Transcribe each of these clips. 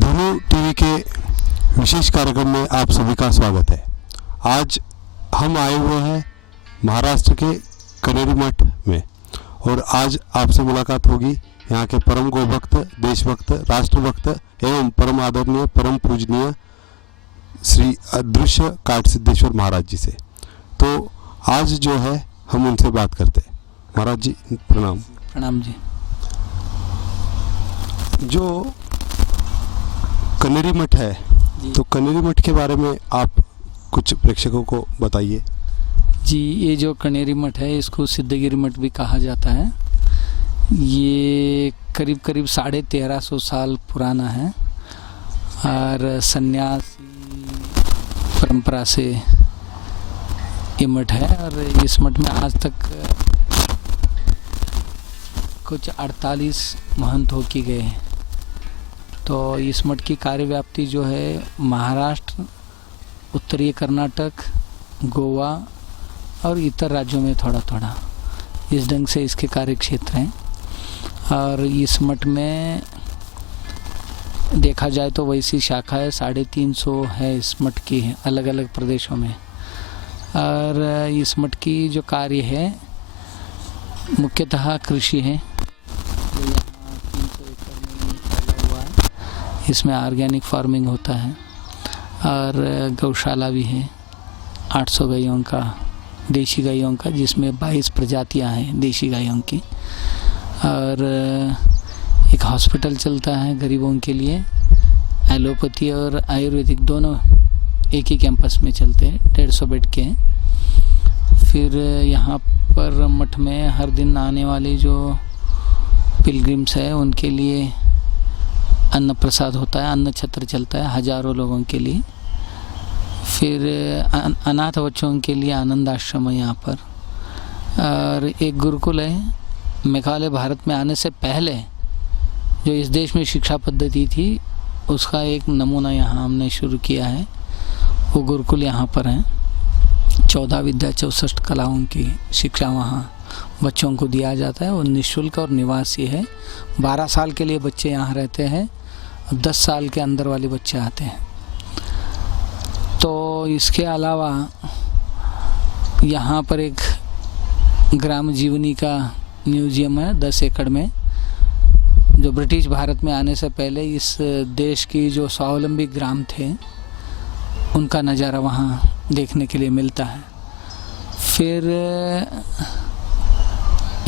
धनु टीवी के विशेष कार्यक्रम में आप सभी का स्वागत है। आज हम आए हुए हैं महाराष्ट्र के कनेरी मठ में और आज आपसे मुलाकात होगी यहाँ के परम गोभक्त, देशभक्त, राष्ट्रभक्त एवं परम आदरणीय, परम पूजनीय श्री अदृश्य काटसिद्धेश्वर महाराज जी से। तो आज जो है हम उनसे बात करते हैं। महाराज जी प्रणाम। प्रणाम जी। जो कनेरी मठ है, तो कनेरी मठ के बारे में आप कुछ प्रेक्षकों को बताइए। जी, ये जो कनेरी मठ है इसको सिद्धगिरी मठ भी कहा जाता है। ये करीब करीब 1350 साल पुराना है और सन्यासी परंपरा से ये मठ है। और इस मठ में आज तक कुछ 48 महंत हो के गए हैं। तो इस मठ की कार्यव्याप्ति जो है महाराष्ट्र, उत्तरीय कर्नाटक, गोवा और इतर राज्यों में थोड़ा थोड़ा इस ढंग से इसके कार्य क्षेत्र हैं। और इस मठ में देखा जाए तो वैसी शाखाएं 350 है इस मठ की, अलग अलग प्रदेशों में। और इस मठ की जो कार्य है मुख्यतः कृषि है। जो यहाँ 300 एकड़ में फैला हुआ है, इसमें ऑर्गेनिक फार्मिंग होता है। और गौशाला भी है 800 गायों का, देशी गायों का, जिसमें 22 प्रजातियां हैं देशी गायों की। और एक हॉस्पिटल चलता है गरीबों के लिए, एलोपैथी और आयुर्वेदिक दोनों एक ही कैंपस में चलते हैं, 150 बेड के हैं। फिर यहाँ पर मठ में हर दिन आने वाले जो पिलग्रिम्स है उनके लिए अन्न प्रसाद होता है, अन्न छत्र चलता है हजारों लोगों के लिए। फिर अनाथ बच्चों के लिए आनंद आश्रम है यहाँ पर। और एक गुरुकुल है। मेघालय भारत में आने से पहले जो इस देश में शिक्षा पद्धति थी उसका एक नमूना यहाँ हमने शुरू किया है। वो गुरुकुल यहाँ पर है। 14 विद्या 64 कलाओं की शिक्षा वहाँ बच्चों को दिया जाता है। वो निःशुल्क और निवासी है। 12 साल के लिए बच्चे यहाँ रहते हैं, 10 साल के अंदर वाले बच्चे आते हैं। तो इसके अलावा यहाँ पर एक ग्राम जीवनी का म्यूजियम है 10 एकड़ में, जो ब्रिटिश भारत में आने से पहले इस देश की जो स्वावलंबी ग्राम थे उनका नज़ारा वहाँ देखने के लिए मिलता है। फिर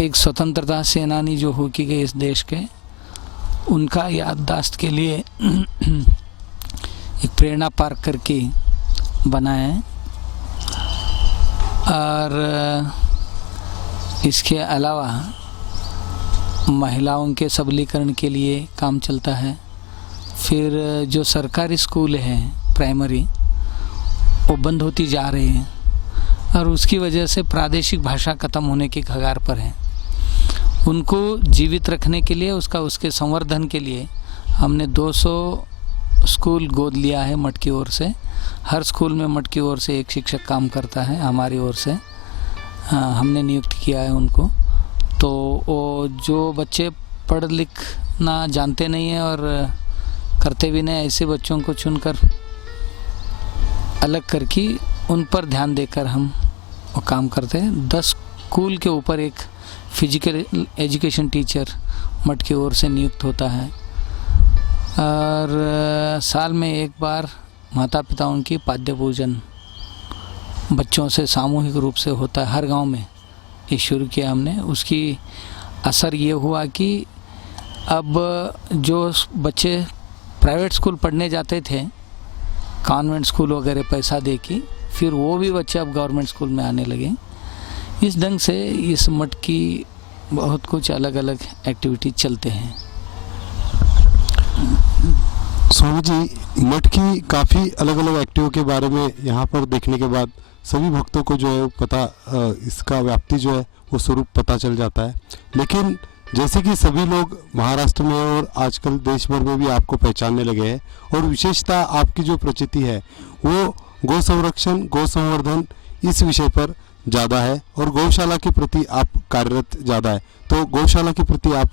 एक स्वतंत्रता सेनानी जो हो के गए इस देश के, उनका याददाश्त के लिए एक प्रेरणा पार्क करके बना है। और इसके अलावा महिलाओं के सबलीकरण के लिए काम चलता है। फिर जो सरकारी स्कूल हैं प्राइमरी, वो बंद होती जा रही हैं और उसकी वजह से प्रादेशिक भाषा खत्म होने की कगार पर है। उनको जीवित रखने के लिए, उसके संवर्धन के लिए हमने 200 स्कूल गोद लिया है मठ की ओर से। हर स्कूल में मठ की ओर से एक शिक्षक काम करता है हमारी ओर से, हमने नियुक्त किया है उनको। तो वो जो बच्चे पढ़ लिखना जानते नहीं हैं और करते भी नहीं, ऐसे बच्चों को चुनकर अलग करके उन पर ध्यान देकर हम वो काम करते हैं। 10 स्कूल के ऊपर एक फिजिकल एजुकेशन टीचर मठ की ओर से नियुक्त होता है। और साल में एक बार माता पिताओं की पाद्य पूजन बच्चों से सामूहिक रूप से होता है हर गांव में। ये शुरू किया हमने। उसकी असर ये हुआ कि अब जो बच्चे प्राइवेट स्कूल पढ़ने जाते थे, कॉन्वेंट स्कूल वगैरह पैसा दे के, फिर वो भी बच्चे अब गवर्नमेंट स्कूल में आने लगे। इस ढंग से इस मठ की बहुत कुछ अलग अलग एक्टिविटी चलते हैं। स्वामी जी, मठ की काफ़ी अलग अलग एक्टिविटी के बारे में यहाँ पर देखने के बाद सभी भक्तों को जो है पता, इसका व्याप्ति जो है वो स्वरूप पता चल जाता है। लेकिन जैसे कि सभी लोग महाराष्ट्र में और आजकल देश भर में भी आपको पहचानने लगे हैं और विशेषता आपकी जो प्रचिति है वो गौ संरक्षण, गौ संवर्धन इस विषय पर ज़्यादा है और गौशाला के प्रति आप कार्यरत ज़्यादा है। तो गौशाला के प्रति आप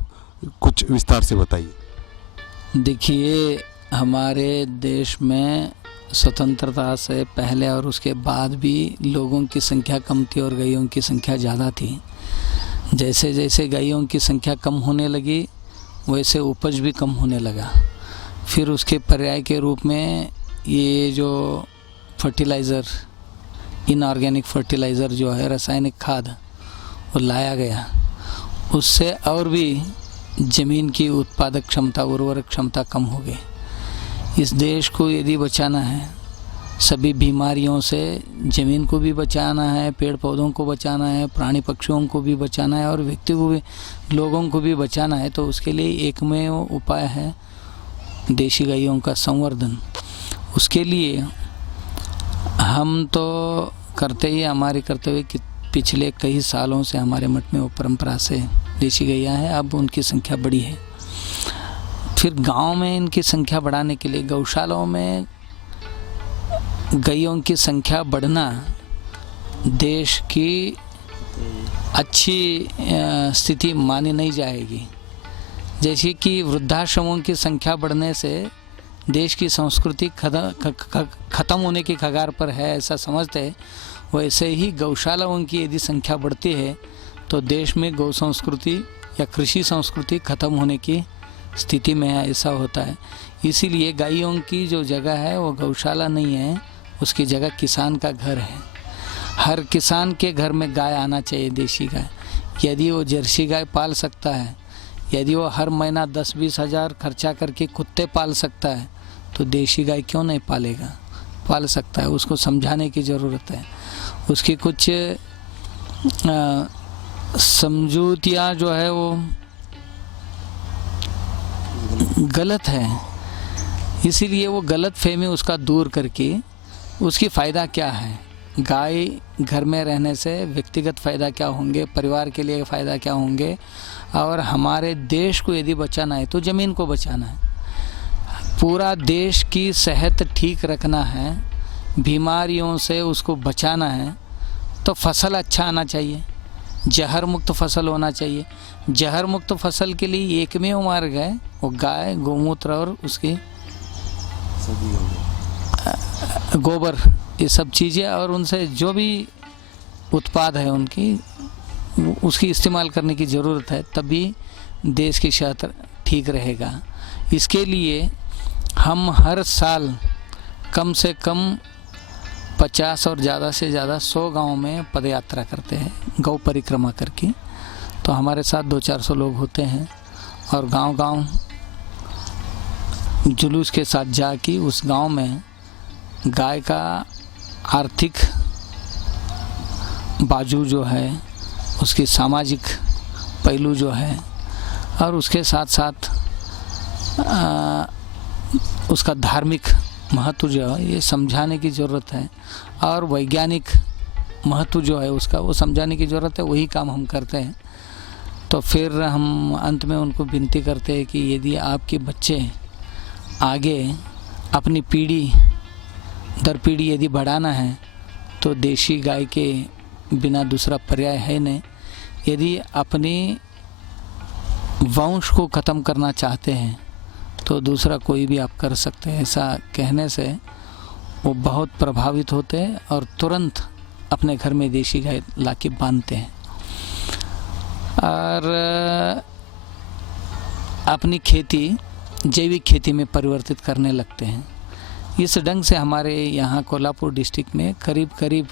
कुछ विस्तार से बताइए। देखिए, हमारे देश में स्वतंत्रता से पहले और उसके बाद भी लोगों की संख्या कम थी और गायों की संख्या ज़्यादा थी। जैसे जैसे गायों की संख्या कम होने लगी वैसे उपज भी कम होने लगा। फिर उसके पर्याय के रूप में ये जो फर्टिलाइज़र, इनऑर्गेनिक फर्टिलाइज़र जो है, रासायनिक खाद, वो लाया गया। उससे और भी ज़मीन की उत्पादक क्षमता, उर्वरक क्षमता कम हो गई। इस देश को यदि बचाना है, सभी बीमारियों से ज़मीन को भी बचाना है, पेड़ पौधों को बचाना है, प्राणी पक्षियों को भी बचाना है और व्यक्ति को भी, लोगों को भी बचाना है, तो उसके लिए एकमेव उपाय है देशी गायों का संवर्धन। उसके लिए हम तो करते ही, हमारे कर्तव्य कि पिछले कई सालों से हमारे मठ में वो परंपरा से देशी गैया है। अब उनकी संख्या बढ़ी है। फिर गांव में इनकी संख्या बढ़ाने के लिए गौशालाओं में गायों की संख्या बढ़ना देश की अच्छी स्थिति मानी नहीं जाएगी। जैसे कि वृद्धाश्रमों की संख्या बढ़ने से देश की संस्कृति खत्म होने की कगार पर है, ऐसा समझते हैं। वैसे ही गौशालाओं की यदि संख्या बढ़ती है तो देश में गौ संस्कृति या कृषि संस्कृति खत्म होने की स्थिति में है, ऐसा होता है। इसीलिए गायों की जो जगह है वो गौशाला नहीं है, उसकी जगह किसान का घर है। हर किसान के घर में गाय आना चाहिए, देशी गाय। यदि वो जर्सी गाय पाल सकता है, यदि वो हर महीना 10-20 हज़ार खर्चा करके कुत्ते पाल सकता है, तो देशी गाय क्यों नहीं पालेगा? पाल सकता है। उसको समझाने की ज़रूरत है। उसकी कुछ समझूतियाँ जो है वो गलत है, इसीलिए वो गलत फहमी उसका दूर करके उसकी फ़ायदा क्या है, गाय घर में रहने से व्यक्तिगत फ़ायदा क्या होंगे, परिवार के लिए फ़ायदा क्या होंगे, और हमारे देश को यदि बचाना है तो ज़मीन को बचाना है। पूरा देश की सेहत ठीक रखना है, बीमारियों से उसको बचाना है, तो फसल अच्छा आना चाहिए, जहर मुक्त फसल होना चाहिए। जहर मुक्त फसल के लिए एकमेव मार्ग है वो गाय, गौमूत्र और उसकी गोबर, ये सब चीज़ें, और उनसे जो भी उत्पाद है उनकी, उसकी इस्तेमाल करने की ज़रूरत है, तभी देश की सेहत ठीक रहेगा। इसके लिए हम हर साल कम से कम 50 और ज़्यादा से ज़्यादा 100 गाँव में पदयात्रा करते हैं, गौ परिक्रमा करके। तो हमारे साथ 200-400 लोग होते हैं और गांव-गांव जुलूस के साथ जाके उस गांव में गाय का आर्थिक बाजू जो है, उसकी सामाजिक पहलू जो है, और उसके साथ साथ उसका धार्मिक महत्व जो है, ये समझाने की ज़रूरत है, और वैज्ञानिक महत्व जो है उसका, वो समझाने की ज़रूरत है। वही काम हम करते हैं। तो फिर हम अंत में उनको विनती करते हैं कि यदि आपके बच्चे आगे अपनी पीढ़ी दर पीढ़ी यदि बढ़ाना है तो देशी गाय के बिना दूसरा पर्याय है नहीं। यदि अपनी वंश को ख़त्म करना चाहते हैं तो दूसरा कोई भी आप कर सकते हैं। ऐसा कहने से वो बहुत प्रभावित होते हैं और तुरंत अपने घर में देशी गाय लाके बांधते हैं और अपनी खेती जैविक खेती में परिवर्तित करने लगते हैं। इस ढंग से हमारे यहाँ कोल्हापुर डिस्ट्रिक्ट में करीब करीब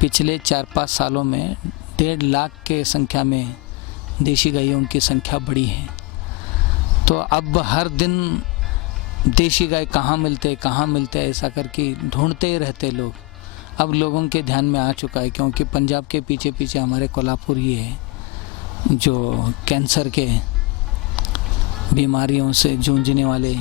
पिछले 4-5 सालों में 1.5 लाख के संख्या में देशी गायों की संख्या बढ़ी है। तो अब हर दिन देशी गाय कहाँ मिलते ऐसा करके ढूंढते ही रहते लोग। अब लोगों के ध्यान में आ चुका है, क्योंकि पंजाब के पीछे पीछे हमारे कोल्हापुर ही है, जो कैंसर के बीमारियों से जूझने वाले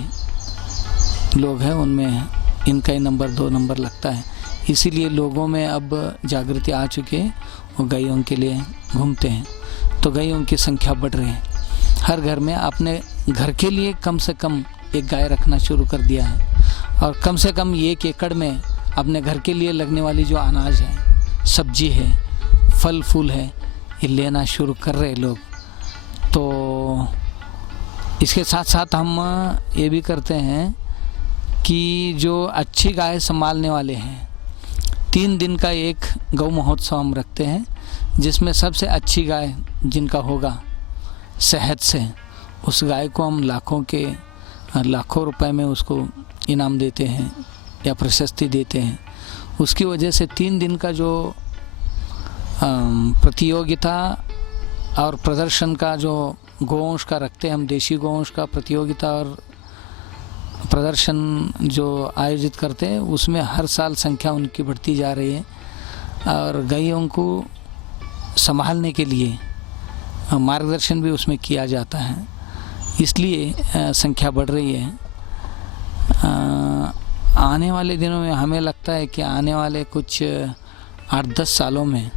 लोग हैं, उनमें इनका ही नंबर 2 नंबर लगता है। इसीलिए लोगों में अब जागृति आ चुकी है, वो गायों के लिए घूमते हैं। तो गायों की संख्या बढ़ रही है। हर घर में अपने घर के लिए कम से कम एक गाय रखना शुरू कर दिया है, और कम से कम 1 एकड़ में अपने घर के लिए लगने वाली जो अनाज है, सब्जी है, फल फूल है, ये लेना शुरू कर रहे लोग। तो इसके साथ साथ हम ये भी करते हैं कि जो अच्छी गाय संभालने वाले हैं 3 दिन का एक गौ महोत्सव हम रखते हैं, जिसमें सबसे अच्छी गाय जिनका होगा सेहत से, उस गाय को हम लाखों रुपए में उसको इनाम देते हैं या प्रशस्ति देते हैं। उसकी वजह से 3 दिन का जो प्रतियोगिता और प्रदर्शन का जो गोवंश का रखते हैं हम, देशी गोवंश का प्रतियोगिता और प्रदर्शन जो आयोजित करते हैं, उसमें हर साल संख्या उनकी बढ़ती जा रही है और गायों को संभालने के लिए मार्गदर्शन भी उसमें किया जाता है, इसलिए संख्या बढ़ रही है। आने वाले दिनों में हमें लगता है कि आने वाले कुछ 8-10 सालों में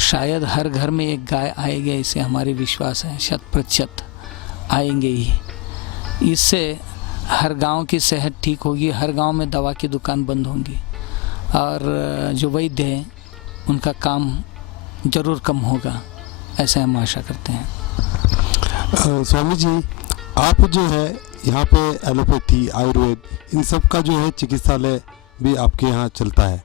शायद हर घर में एक गाय आएगी, इसे हमारी विश्वास है, 100% आएंगे ही। इससे हर गांव की सेहत ठीक होगी, हर गांव में दवा की दुकान बंद होंगी और जो वैद्य है उनका काम ज़रूर कम होगा, ऐसे हम आशा करते हैं। स्वामी जी, आप जो है यहाँ पे एलोपैथी, आयुर्वेद, इन सब का जो है चिकित्सालय भी आपके यहाँ चलता है,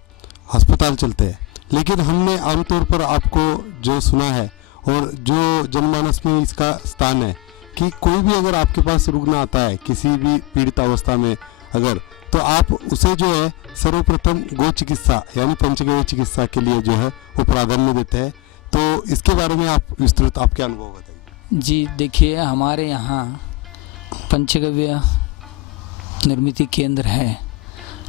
अस्पताल चलते हैं, लेकिन हमने आमतौर पर आपको जो सुना है और जो जनमानस में इसका स्थान है कि कोई भी अगर आपके पास रुग्ण आता है किसी भी पीड़ित अवस्था में अगर, तो आप उसे जो है सर्वप्रथम गो चिकित्सा यानी पंचगव्य चिकित्सा के लिए जो है वो प्राधान्य देते हैं। तो इसके बारे में आप विस्तृत आपके अनुभव बताइए। जी देखिए, हमारे यहाँ पंचगव्य निर्मित केंद्र है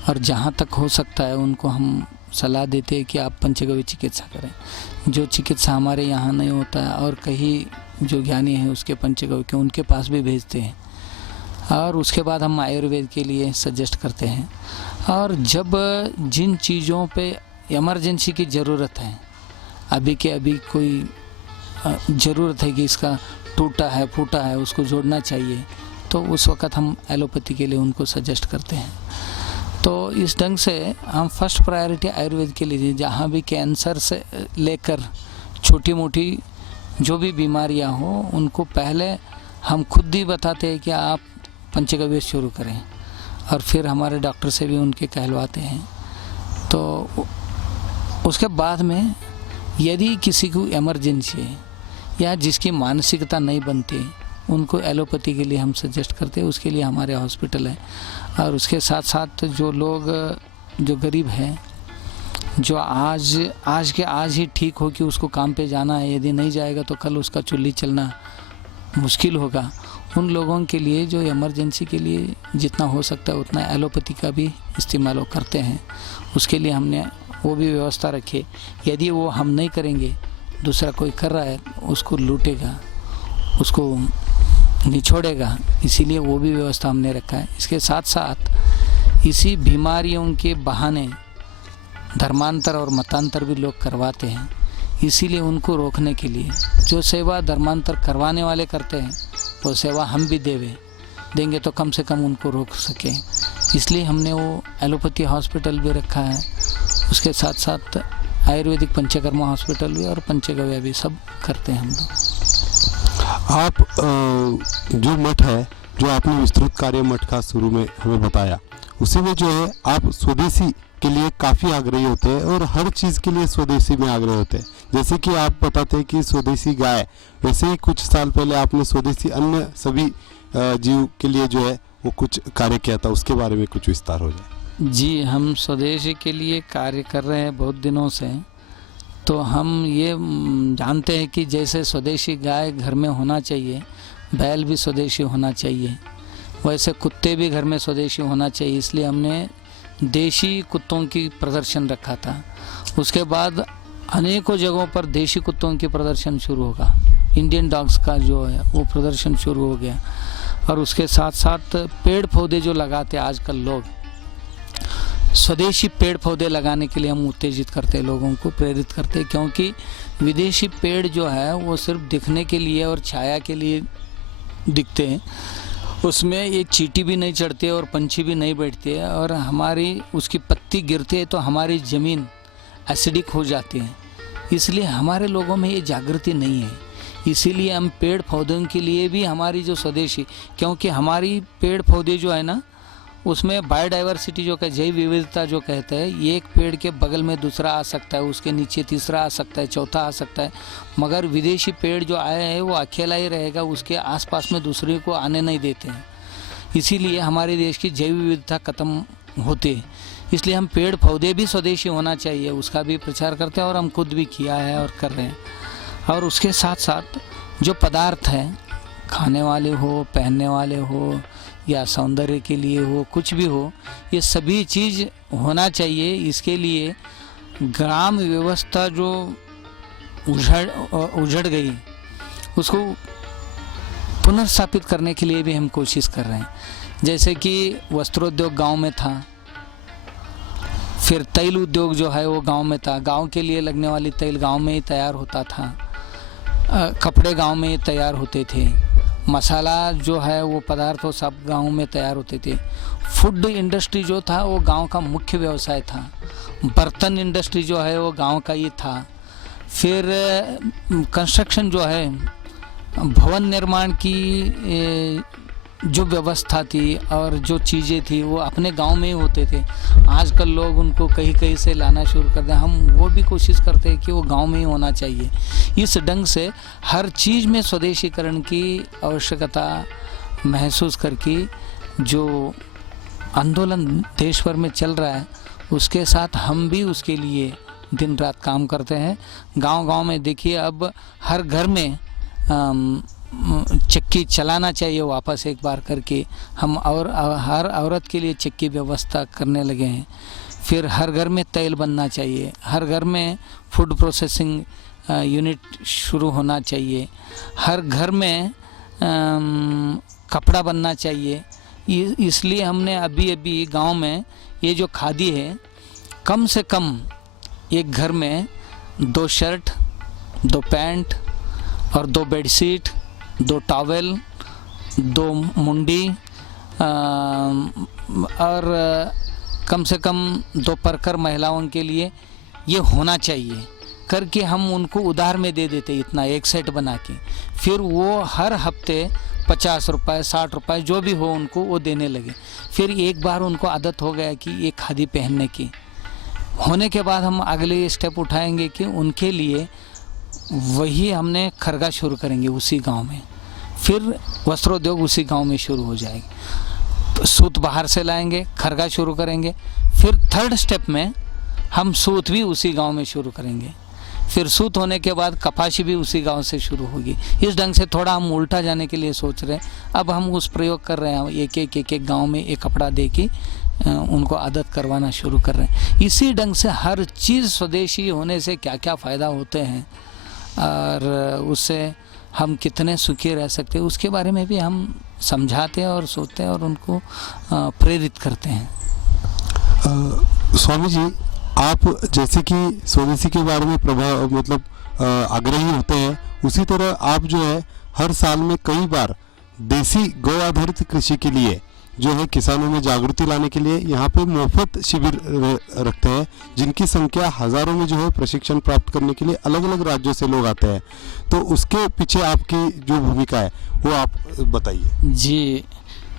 और जहाँ तक हो सकता है उनको हम सलाह देते हैं कि आप पंचगव्य चिकित्सा करें। जो चिकित्सा हमारे यहाँ नहीं होता है और कहीं जो ज्ञानी है उसके पंचगव्य के उनके पास भी भेजते हैं और उसके बाद हम आयुर्वेद के लिए सजेस्ट करते हैं। और जब जिन चीज़ों पे इमरजेंसी की ज़रूरत है, अभी के अभी कोई ज़रूरत है कि इसका टूटा है फूटा है उसको जोड़ना चाहिए, तो उस वक़्त हम एलोपैथी के लिए उनको सजेस्ट करते हैं। तो इस ढंग से हम फर्स्ट प्रायोरिटी आयुर्वेद के लिए, जहाँ भी कैंसर से लेकर छोटी मोटी जो भी बीमारियां हो उनको पहले हम खुद ही बताते हैं कि आप पंचगव्य शुरू करें और फिर हमारे डॉक्टर से भी उनके कहलवाते हैं। तो उसके बाद में यदि किसी को इमरजेंसी है या जिसकी मानसिकता नहीं बनती, उनको एलोपैथी के लिए हम सजेस्ट करते हैं, उसके लिए हमारे हॉस्पिटल है। और उसके साथ साथ जो लोग जो गरीब हैं, जो आज के आज ही ठीक हो कि उसको काम पे जाना है, यदि नहीं जाएगा तो कल उसका चुल्ली चलना मुश्किल होगा, उन लोगों के लिए जो इमरजेंसी के लिए जितना हो सकता है उतना एलोपैथी का भी इस्तेमाल करते हैं। उसके लिए हमने वो भी व्यवस्था रखी। यदि वो हम नहीं करेंगे, दूसरा कोई कर रहा है, उसको लूटेगा, उसको निछोड़ेगा, इसीलिए वो भी व्यवस्था हमने रखा है। इसके साथ साथ इसी बीमारियों के बहाने धर्मांतर और मतांतर भी लोग करवाते हैं, इसीलिए उनको रोकने के लिए जो सेवा धर्मांतर करवाने वाले करते हैं वो सेवा हम भी देंगे तो कम से कम उनको रोक सकें। इसलिए हमने वो एलोपैथी हॉस्पिटल भी रखा है, उसके साथ साथ आयुर्वेदिक पंचकर्मा हॉस्पिटल भी और पंचगव्य भी सब करते हैं हम लोग। आप जो मठ है, जो आपने विस्तृत कार्य मठ का शुरू में हमें बताया, उसी में जो है आप स्वदेशी के लिए काफ़ी आग्रही होते हैं और हर चीज़ के लिए स्वदेशी में आग्रह होते हैं। जैसे कि आप बताते हैं कि स्वदेशी गाय, वैसे ही कुछ साल पहले आपने स्वदेशी अन्य सभी जीव के लिए जो है वो कुछ कार्य किया था, उसके बारे में कुछ विस्तार हो जाए। जी, हम स्वदेशी के लिए कार्य कर रहे हैं बहुत दिनों से। तो हम ये जानते हैं कि जैसे स्वदेशी गाय घर में होना चाहिए, बैल भी स्वदेशी होना चाहिए, वैसे कुत्ते भी घर में स्वदेशी होना चाहिए। इसलिए हमने देशी कुत्तों की प्रदर्शन रखा था। उसके बाद अनेकों जगहों पर देशी कुत्तों की प्रदर्शन शुरू होगा, इंडियन डॉग्स का जो है वो प्रदर्शन शुरू हो गया। और उसके साथ साथ पेड़ पौधे जो लगाते आजकल लोग, स्वदेशी पेड़ पौधे लगाने के लिए हम उत्तेजित करते हैं, लोगों को प्रेरित करते हैं, क्योंकि विदेशी पेड़ जो है वो सिर्फ दिखने के लिए और छाया के लिए दिखते हैं, उसमें ये चींटी भी नहीं चढ़ते और पंछी भी नहीं बैठते हैं और हमारी उसकी पत्ती गिरते है तो हमारी ज़मीन एसिडिक हो जाती है। इसलिए हमारे लोगों में ये जागृति नहीं है। इसीलिए हम पेड़ पौधों के लिए भी हमारी जो स्वदेशी, क्योंकि हमारी पेड़ पौधे जो है ना उसमें बायोडाइवर्सिटी जो है, जैव विविधता जो कहते हैं, एक पेड़ के बगल में दूसरा आ सकता है, उसके नीचे तीसरा आ सकता है, चौथा आ सकता है, मगर विदेशी पेड़ जो आए हैं वो अकेला ही रहेगा, उसके आसपास में दूसरे को आने नहीं देते हैं। इसीलिए हमारे देश की जैव विविधता खत्म होती है। इसलिए हम पेड़ पौधे भी स्वदेशी होना चाहिए, उसका भी प्रचार करते हैं और हम खुद भी किया है और कर रहे हैं। और उसके साथ साथ जो पदार्थ हैं, खाने वाले हो, पहनने वाले हो या सौंदर्य के लिए हो, कुछ भी हो, ये सभी चीज़ होना चाहिए। इसके लिए ग्राम व्यवस्था जो उजड़ गई, उसको पुनर्स्थापित करने के लिए भी हम कोशिश कर रहे हैं। जैसे कि वस्त्रोद्योग गांव में था, फिर तैल उद्योग जो है वो गांव में था, गांव के लिए लगने वाली तैल गांव में ही तैयार होता था, कपड़े गांव में ही तैयार होते थे, मसाला जो है वो पदार्थ वो सब गांव में तैयार होते थे। फूड इंडस्ट्री जो था वो गांव का मुख्य व्यवसाय था। बर्तन इंडस्ट्री जो है वो गांव का ही था। फिर कंस्ट्रक्शन जो है, भवन निर्माण की जो व्यवस्था थी और जो चीज़ें थी वो अपने गांव में ही होते थे। आजकल लोग उनको कहीं कहीं से लाना शुरू कर दें, हम वो भी कोशिश करते हैं कि वो गांव में ही होना चाहिए। इस ढंग से हर चीज़ में स्वदेशीकरण की आवश्यकता महसूस करके जो आंदोलन देश भर में चल रहा है, उसके साथ हम भी उसके लिए दिन रात काम करते हैं। गांव-गांव में देखिए अब हर घर में चक्की चलाना चाहिए वापस एक बार करके हम, और हर औरत के लिए चक्की व्यवस्था करने लगे हैं। फिर हर घर में तेल बनना चाहिए, हर घर में फूड प्रोसेसिंग यूनिट शुरू होना चाहिए, हर घर में कपड़ा बनना चाहिए। इसलिए हमने अभी गांव में ये जो खादी है, कम से कम एक घर में 2 शर्ट, 2 पैंट और 2 बेडशीट, 2 टॉवेल, 2 मुंडी और कम से कम 2 परकर महिलाओं के लिए ये होना चाहिए करके हम उनको उधार में दे देते, इतना एक सेट बना के। फिर वो हर हफ्ते 50 रुपये 60 रुपये जो भी हो उनको वो देने लगे। फिर एक बार उनको आदत हो गया कि ये खादी पहनने की, होने के बाद हम अगले स्टेप उठाएंगे कि उनके लिए वही हमने खरगा शुरू करेंगे उसी गांव में। फिर वस्त्रोद्योग उसी गांव में शुरू हो जाएगी। सूत बाहर से लाएंगे, खरगा शुरू करेंगे। फिर थर्ड स्टेप में हम सूत भी उसी गांव में शुरू करेंगे। फिर सूत होने के बाद कपाशी भी उसी गांव से शुरू होगी। इस ढंग से थोड़ा हम उल्टा जाने के लिए सोच रहे हैं। अब हम उस प्रयोग कर रहे हैं, एक गांव में एक कपड़ा दे के उनको आदत करवाना शुरू कर रहे हैं। इसी ढंग से हर चीज़ स्वदेशी होने से क्या क्या फ़ायदा होते हैं और उससे हम कितने सुखी रह सकते हैं, उसके बारे में भी हम समझाते हैं और सोचते हैं और उनको प्रेरित करते हैं। स्वामी जी, आप जैसे कि स्वदेशी के बारे में प्रभाव मतलब आग्रही होते हैं, उसी तरह आप जो है हर साल में कई बार देसी गौ आधारित कृषि के लिए जो है किसानों में जागृति लाने के लिए यहाँ पे मुफ्त शिविर रखते हैं, जिनकी संख्या हजारों में जो है प्रशिक्षण प्राप्त करने के लिए अलग अलग राज्यों से लोग आते हैं। तो उसके पीछे आपकी जो भूमिका है वो आप बताइए। जी,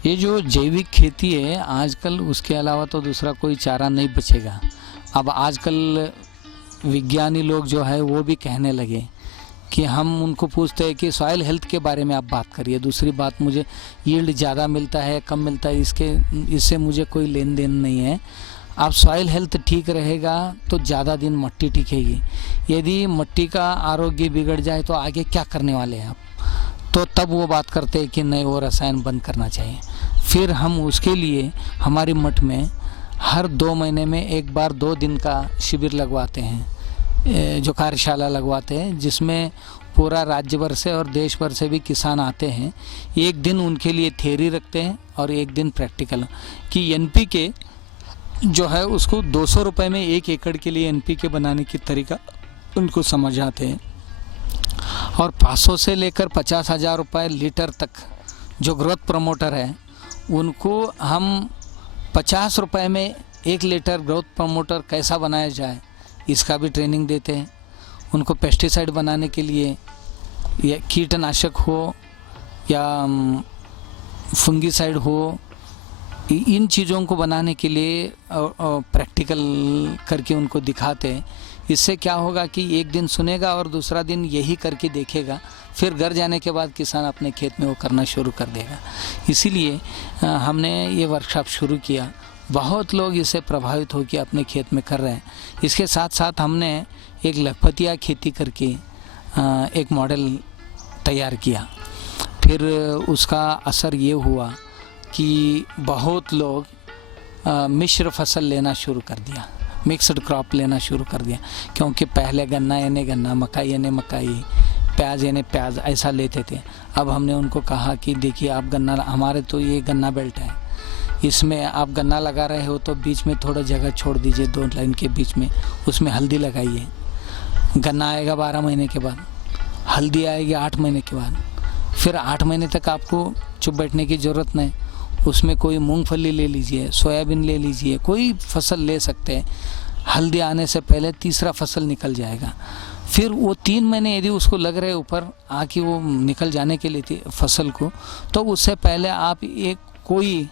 ये जो जैविक खेती है आजकल, उसके अलावा तो दूसरा कोई चारा नहीं बचेगा। अब आजकल विज्ञानी लोग जो है वो भी कहने लगे कि हम उनको पूछते हैं कि सॉइल हेल्थ के बारे में आप बात करिए। दूसरी बात, मुझे यील्ड ज़्यादा मिलता है कम मिलता है इससे मुझे कोई लेन देन नहीं है। आप सॉइल हेल्थ ठीक रहेगा तो ज़्यादा दिन मिट्टी टिकेगी। यदि मिट्टी का आरोग्य बिगड़ जाए तो आगे क्या करने वाले हैं आप? तो तब वो बात करते हैं कि नहीं, वो रसायन बंद करना चाहिए। फिर हम उसके लिए हमारे मठ में हर 2 महीने में एक बार 2 दिन का शिविर लगवाते हैं, जो कार्यशाला लगवाते हैं, जिसमें पूरा राज्य भर से और देश भर से भी किसान आते हैं। एक दिन उनके लिए थ्योरी रखते हैं और एक दिन प्रैक्टिकल, कि NPK जो है उसको 200 रुपये में 1 एकड़ के लिए NPK बनाने की तरीका उनको समझाते हैं। और 500 से लेकर 50,000 रुपये लीटर तक जो ग्रोथ प्रमोटर है, उनको हम 50 रुपये में 1 लीटर ग्रोथ प्रमोटर कैसा बनाया जाए इसका भी ट्रेनिंग देते हैं। उनको पेस्टिसाइड बनाने के लिए, या कीटनाशक हो या फंगीसाइड हो इन चीज़ों को बनाने के लिए प्रैक्टिकल करके उनको दिखाते हैं। इससे क्या होगा कि एक दिन सुनेगा और दूसरा दिन यही करके देखेगा, फिर घर जाने के बाद किसान अपने खेत में वो करना शुरू कर देगा। इसीलिए हमने ये वर्कशॉप शुरू किया। बहुत लोग इससे प्रभावित होकर अपने खेत में कर रहे हैं। इसके साथ साथ हमने एक लखपतिया खेती करके एक मॉडल तैयार किया। फिर उसका असर ये हुआ कि बहुत लोग मिश्र फसल लेना शुरू कर दिया, मिक्स्ड क्रॉप लेना शुरू कर दिया। क्योंकि पहले गन्ना यानी गन्ना, मकाई यानी मकाई, प्याज यानी प्याज ऐसा लेते थे। अब हमने उनको कहा कि देखिए आप गन्ना, हमारे तो ये गन्ना बेल्ट है, इसमें आप गन्ना लगा रहे हो तो बीच में थोड़ा जगह छोड़ दीजिए, 2 लाइन के बीच में, उसमें हल्दी लगाइए। गन्ना आएगा 12 महीने के बाद, हल्दी आएगी 8 महीने के बाद, फिर 8 महीने तक आपको चुप बैठने की ज़रूरत नहीं। उसमें कोई मूंगफली ले लीजिए, सोयाबीन ले लीजिए, कोई फसल ले सकते हैं। हल्दी आने से पहले तीसरा फसल निकल जाएगा। फिर वो 3 महीने यदि उसको लग रहे ऊपर आके वो निकल जाने के लिए फसल को, तो उससे पहले आप एक कोई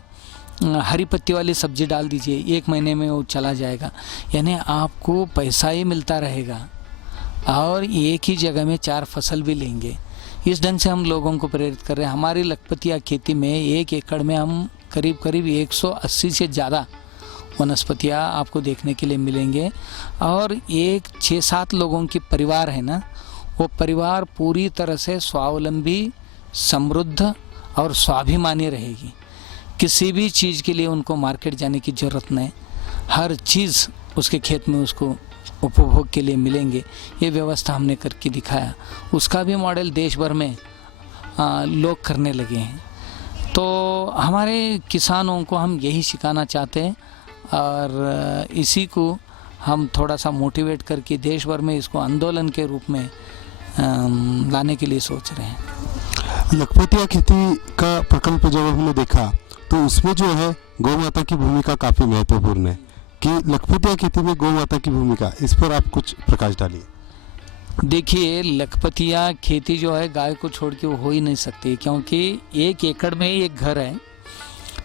हरी पत्ती वाली सब्जी डाल दीजिए, 1 महीने में वो चला जाएगा। यानी आपको पैसा ही मिलता रहेगा और एक ही जगह में 4 फसल भी लेंगे। इस ढंग से हम लोगों को प्रेरित कर रहे हैं। हमारी लखपतिया खेती में 1 एकड़ में हम करीब 180 से ज़्यादा वनस्पतियाँ आपको देखने के लिए मिलेंगे। और एक 6-7 लोगों की परिवार है ना, वो परिवार पूरी तरह से स्वावलंबी, समृद्ध और स्वाभिमानी रहेगी। किसी भी चीज़ के लिए उनको मार्केट जाने की ज़रूरत नहीं, हर चीज़ उसके खेत में उसको उपभोग के लिए मिलेंगे। ये व्यवस्था हमने करके दिखाया। उसका भी मॉडल देश भर में लोग करने लगे हैं। तो हमारे किसानों को हम यही सिखाना चाहते हैं और इसी को हम थोड़ा सा मोटिवेट करके देश भर में इसको आंदोलन के रूप में लाने के लिए सोच रहे हैं। लखपतिया खेती का प्रकल्प जब हमने देखा तो उसमें जो है गौ माता की भूमिका काफ़ी महत्वपूर्ण है कि लखपतिया खेती में गौ माता की भूमिका, इस पर आप कुछ प्रकाश डालिए। देखिए, लखपतिया खेती जो है गाय को छोड़ के वो हो ही नहीं सकती, क्योंकि 1 एकड़ में एक घर है,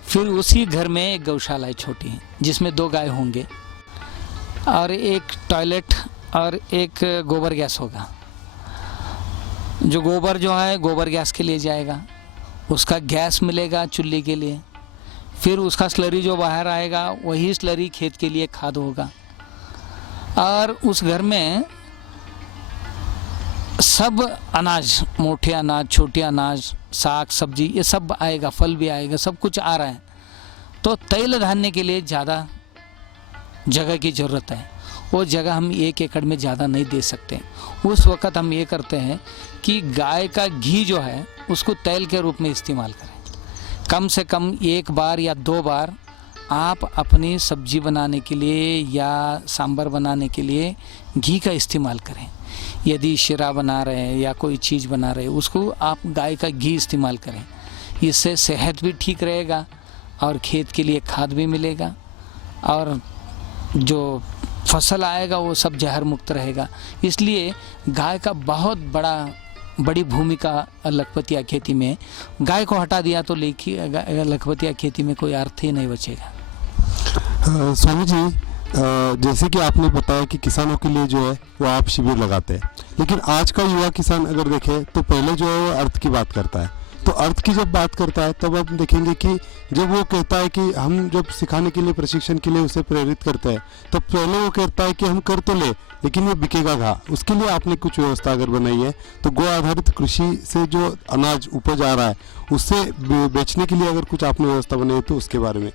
फिर उसी घर में एक गौशाला है छोटी, जिसमें 2 गाय होंगे और एक टॉयलेट और एक गोबर गैस होगा। जो गोबर जो है गोबर गैस के लिए जाएगा, उसका गैस मिलेगा चुल्ली के लिए, फिर उसका स्लरी जो बाहर आएगा वही स्लरी खेत के लिए खाद होगा। और उस घर में सब अनाज, मोटे अनाज, छोटे अनाज, साग सब्जी, ये सब आएगा, फल भी आएगा, सब कुछ आ रहा है। तो तेल धान्य के लिए ज़्यादा जगह की ज़रूरत है। वो जगह हम 1 एकड़ में ज़्यादा नहीं दे सकते। उस वक़्त हम ये करते हैं कि गाय का घी जो है उसको तेल के रूप में इस्तेमाल करें। कम से कम 1 बार या 2 बार आप अपनी सब्जी बनाने के लिए या सांभर बनाने के लिए घी का इस्तेमाल करें। यदि शिरा बना रहे हैं या कोई चीज़ बना रहे हैं, उसको आप गाय का घी इस्तेमाल करें। इससे सेहत भी ठीक रहेगा और खेत के लिए खाद भी मिलेगा और जो फसल आएगा वो सब जहर मुक्त रहेगा। इसलिए गाय का बहुत बड़ी भूमिका लखपतिया खेती में। गाय को हटा दिया तो लखपतिया खेती में कोई अर्थ ही नहीं बचेगा। स्वामी जी, जैसे कि आपने बताया कि किसानों के लिए जो है वो आप शिविर लगाते हैं, लेकिन आज का युवा किसान अगर देखें तो पहले जो है वो अर्थ की बात करता है। तो अर्थ की जब बात करता है तब हम देखेंगे कि जब वो कहता है कि हम जब सिखाने के लिए, प्रशिक्षण के लिए उसे प्रेरित करते हैं, तब पहले वो कहता है कि हम कर तो ले लेकिन वो बिकेगा कहाँ। उसके लिए आपने कुछ व्यवस्था अगर बनाई है तो गौ आधारित कृषि से जो अनाज उपज आ रहा है उससे बेचने के लिए अगर कुछ आपने व्यवस्था बनाई है तो उसके बारे में।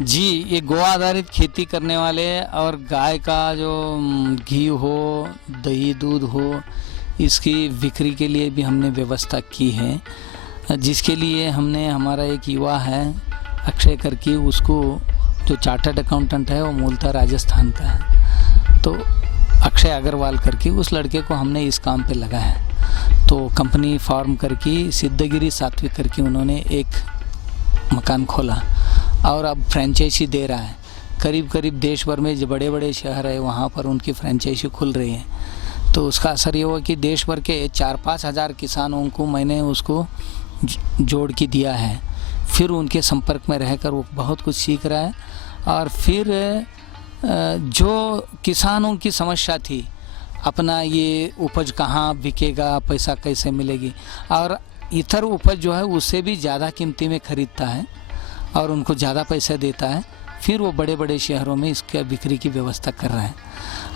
जी, ये गौ आधारित खेती करने वाले और गाय का जो घी हो, दही दूध हो, इसकी बिक्री के लिए भी हमने व्यवस्था की है, जिसके लिए हमने, हमारा एक युवा है अक्षय करके, उसको जो चार्टर्ड अकाउंटेंट है वो मूलतः राजस्थान का है, तो अक्षय अग्रवाल करके उस लड़के को हमने इस काम पे लगा है। तो कंपनी फॉर्म करके सिद्धगिरी सात्विक करके उन्होंने एक मकान खोला और अब फ्रेंचाइजी दे रहा है। करीब करीब देश भर में जो बड़े बड़े शहर है वहाँ पर उनकी फ्रेंचाइजी खुल रही है। तो उसका असर ये हुआ कि देश भर के 4-5 हज़ार किसानों को मैंने उसको जोड़ के दिया है। फिर उनके संपर्क में रहकर वो बहुत कुछ सीख रहा है। और फिर जो किसानों की समस्या थी, अपना ये उपज कहाँ बिकेगा, पैसा कैसे मिलेगी, और इतर उपज जो है उससे भी ज़्यादा कीमती में ख़रीदता है और उनको ज़्यादा पैसे देता है। फिर वो बड़े बड़े शहरों में इसके बिक्री की व्यवस्था कर रहे हैं।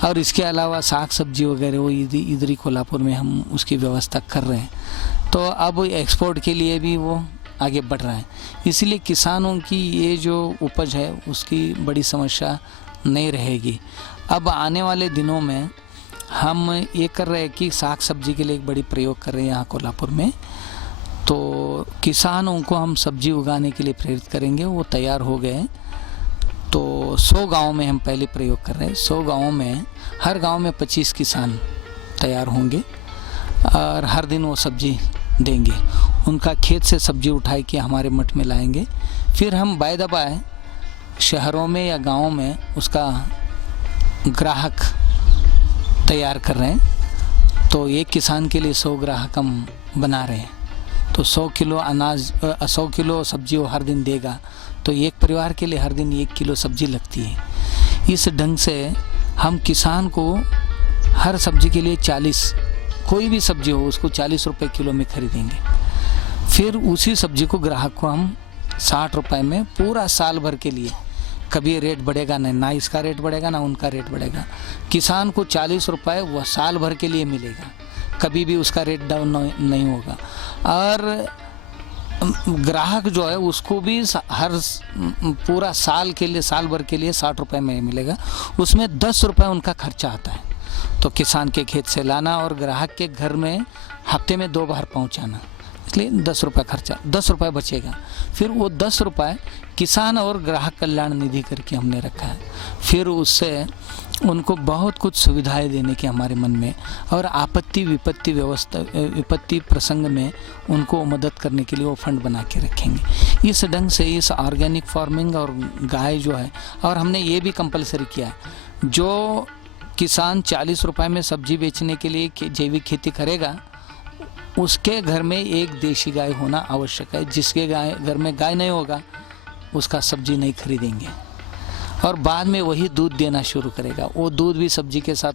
और इसके अलावा साग सब्जी वगैरह वो इधर ही कोल्हापुर में हम उसकी व्यवस्था कर रहे हैं। तो अब एक्सपोर्ट के लिए भी वो आगे बढ़ रहा है। इसलिए किसानों की ये जो उपज है उसकी बड़ी समस्या नहीं रहेगी। अब आने वाले दिनों में हम ये कर रहे हैं कि साग सब्जी के लिए एक बड़ी प्रयोग कर रहे हैं यहाँ कोल्हापुर में। तो किसानों को हम सब्जी उगाने के लिए प्रेरित करेंगे, वो तैयार हो गए। तो 100 गाँव में हम पहले प्रयोग कर रहे हैं। 100 गाँव में, हर गांव में 25 किसान तैयार होंगे और हर दिन वो सब्जी देंगे। उनका खेत से सब्जी उठाई के हमारे मठ में लाएंगे। फिर हम बाय द बाय शहरों में या गाँव में उसका ग्राहक तैयार कर रहे हैं। तो एक किसान के लिए 100 ग्राहक हम बना रहे हैं। तो 100 किलो अनाज, 100 किलो सब्जी वो हर दिन देगा। तो एक परिवार के लिए हर दिन 1 किलो सब्जी लगती है। इस ढंग से हम किसान को हर सब्जी के लिए 40, कोई भी सब्जी हो उसको 40 रुपये किलो में खरीदेंगे। फिर उसी सब्जी को ग्राहक को हम 60 रुपये में पूरा साल भर के लिए, कभी रेट बढ़ेगा नहीं, ना इसका रेट बढ़ेगा ना उनका रेट बढ़ेगा। किसान को 40 रुपये वह साल भर के लिए मिलेगा, कभी भी उसका रेट डाउन नहीं होगा। और ग्राहक जो है उसको भी हर पूरा साल के लिए, साल भर के लिए 60 रुपये में मिलेगा। उसमें 10 रुपये उनका खर्चा आता है। तो किसान के खेत से लाना और ग्राहक के घर में हफ्ते में 2 बार पहुंचाना, इसलिए 10 रुपये खर्चा, 10 रुपये बचेगा। फिर वो 10 रुपये किसान और ग्राहक कल्याण निधि करके हमने रखा है। फिर उससे उनको बहुत कुछ सुविधाएं देने के हमारे मन में, और आपत्ति विपत्ति व्यवस्था, विपत्ति प्रसंग में उनको मदद करने के लिए वो फंड बना के रखेंगे। इस ढंग से इस ऑर्गेनिक फार्मिंग और गाय जो है, और हमने ये भी कंपलसरी किया है, जो किसान 40 रुपये में सब्जी बेचने के लिए जैविक खेती करेगा उसके घर में एक देशी गाय होना आवश्यक है। जिसके घर में गाय नहीं होगा उसका सब्जी नहीं खरीदेंगे। और बाद में वही दूध देना शुरू करेगा। वो दूध भी सब्जी के साथ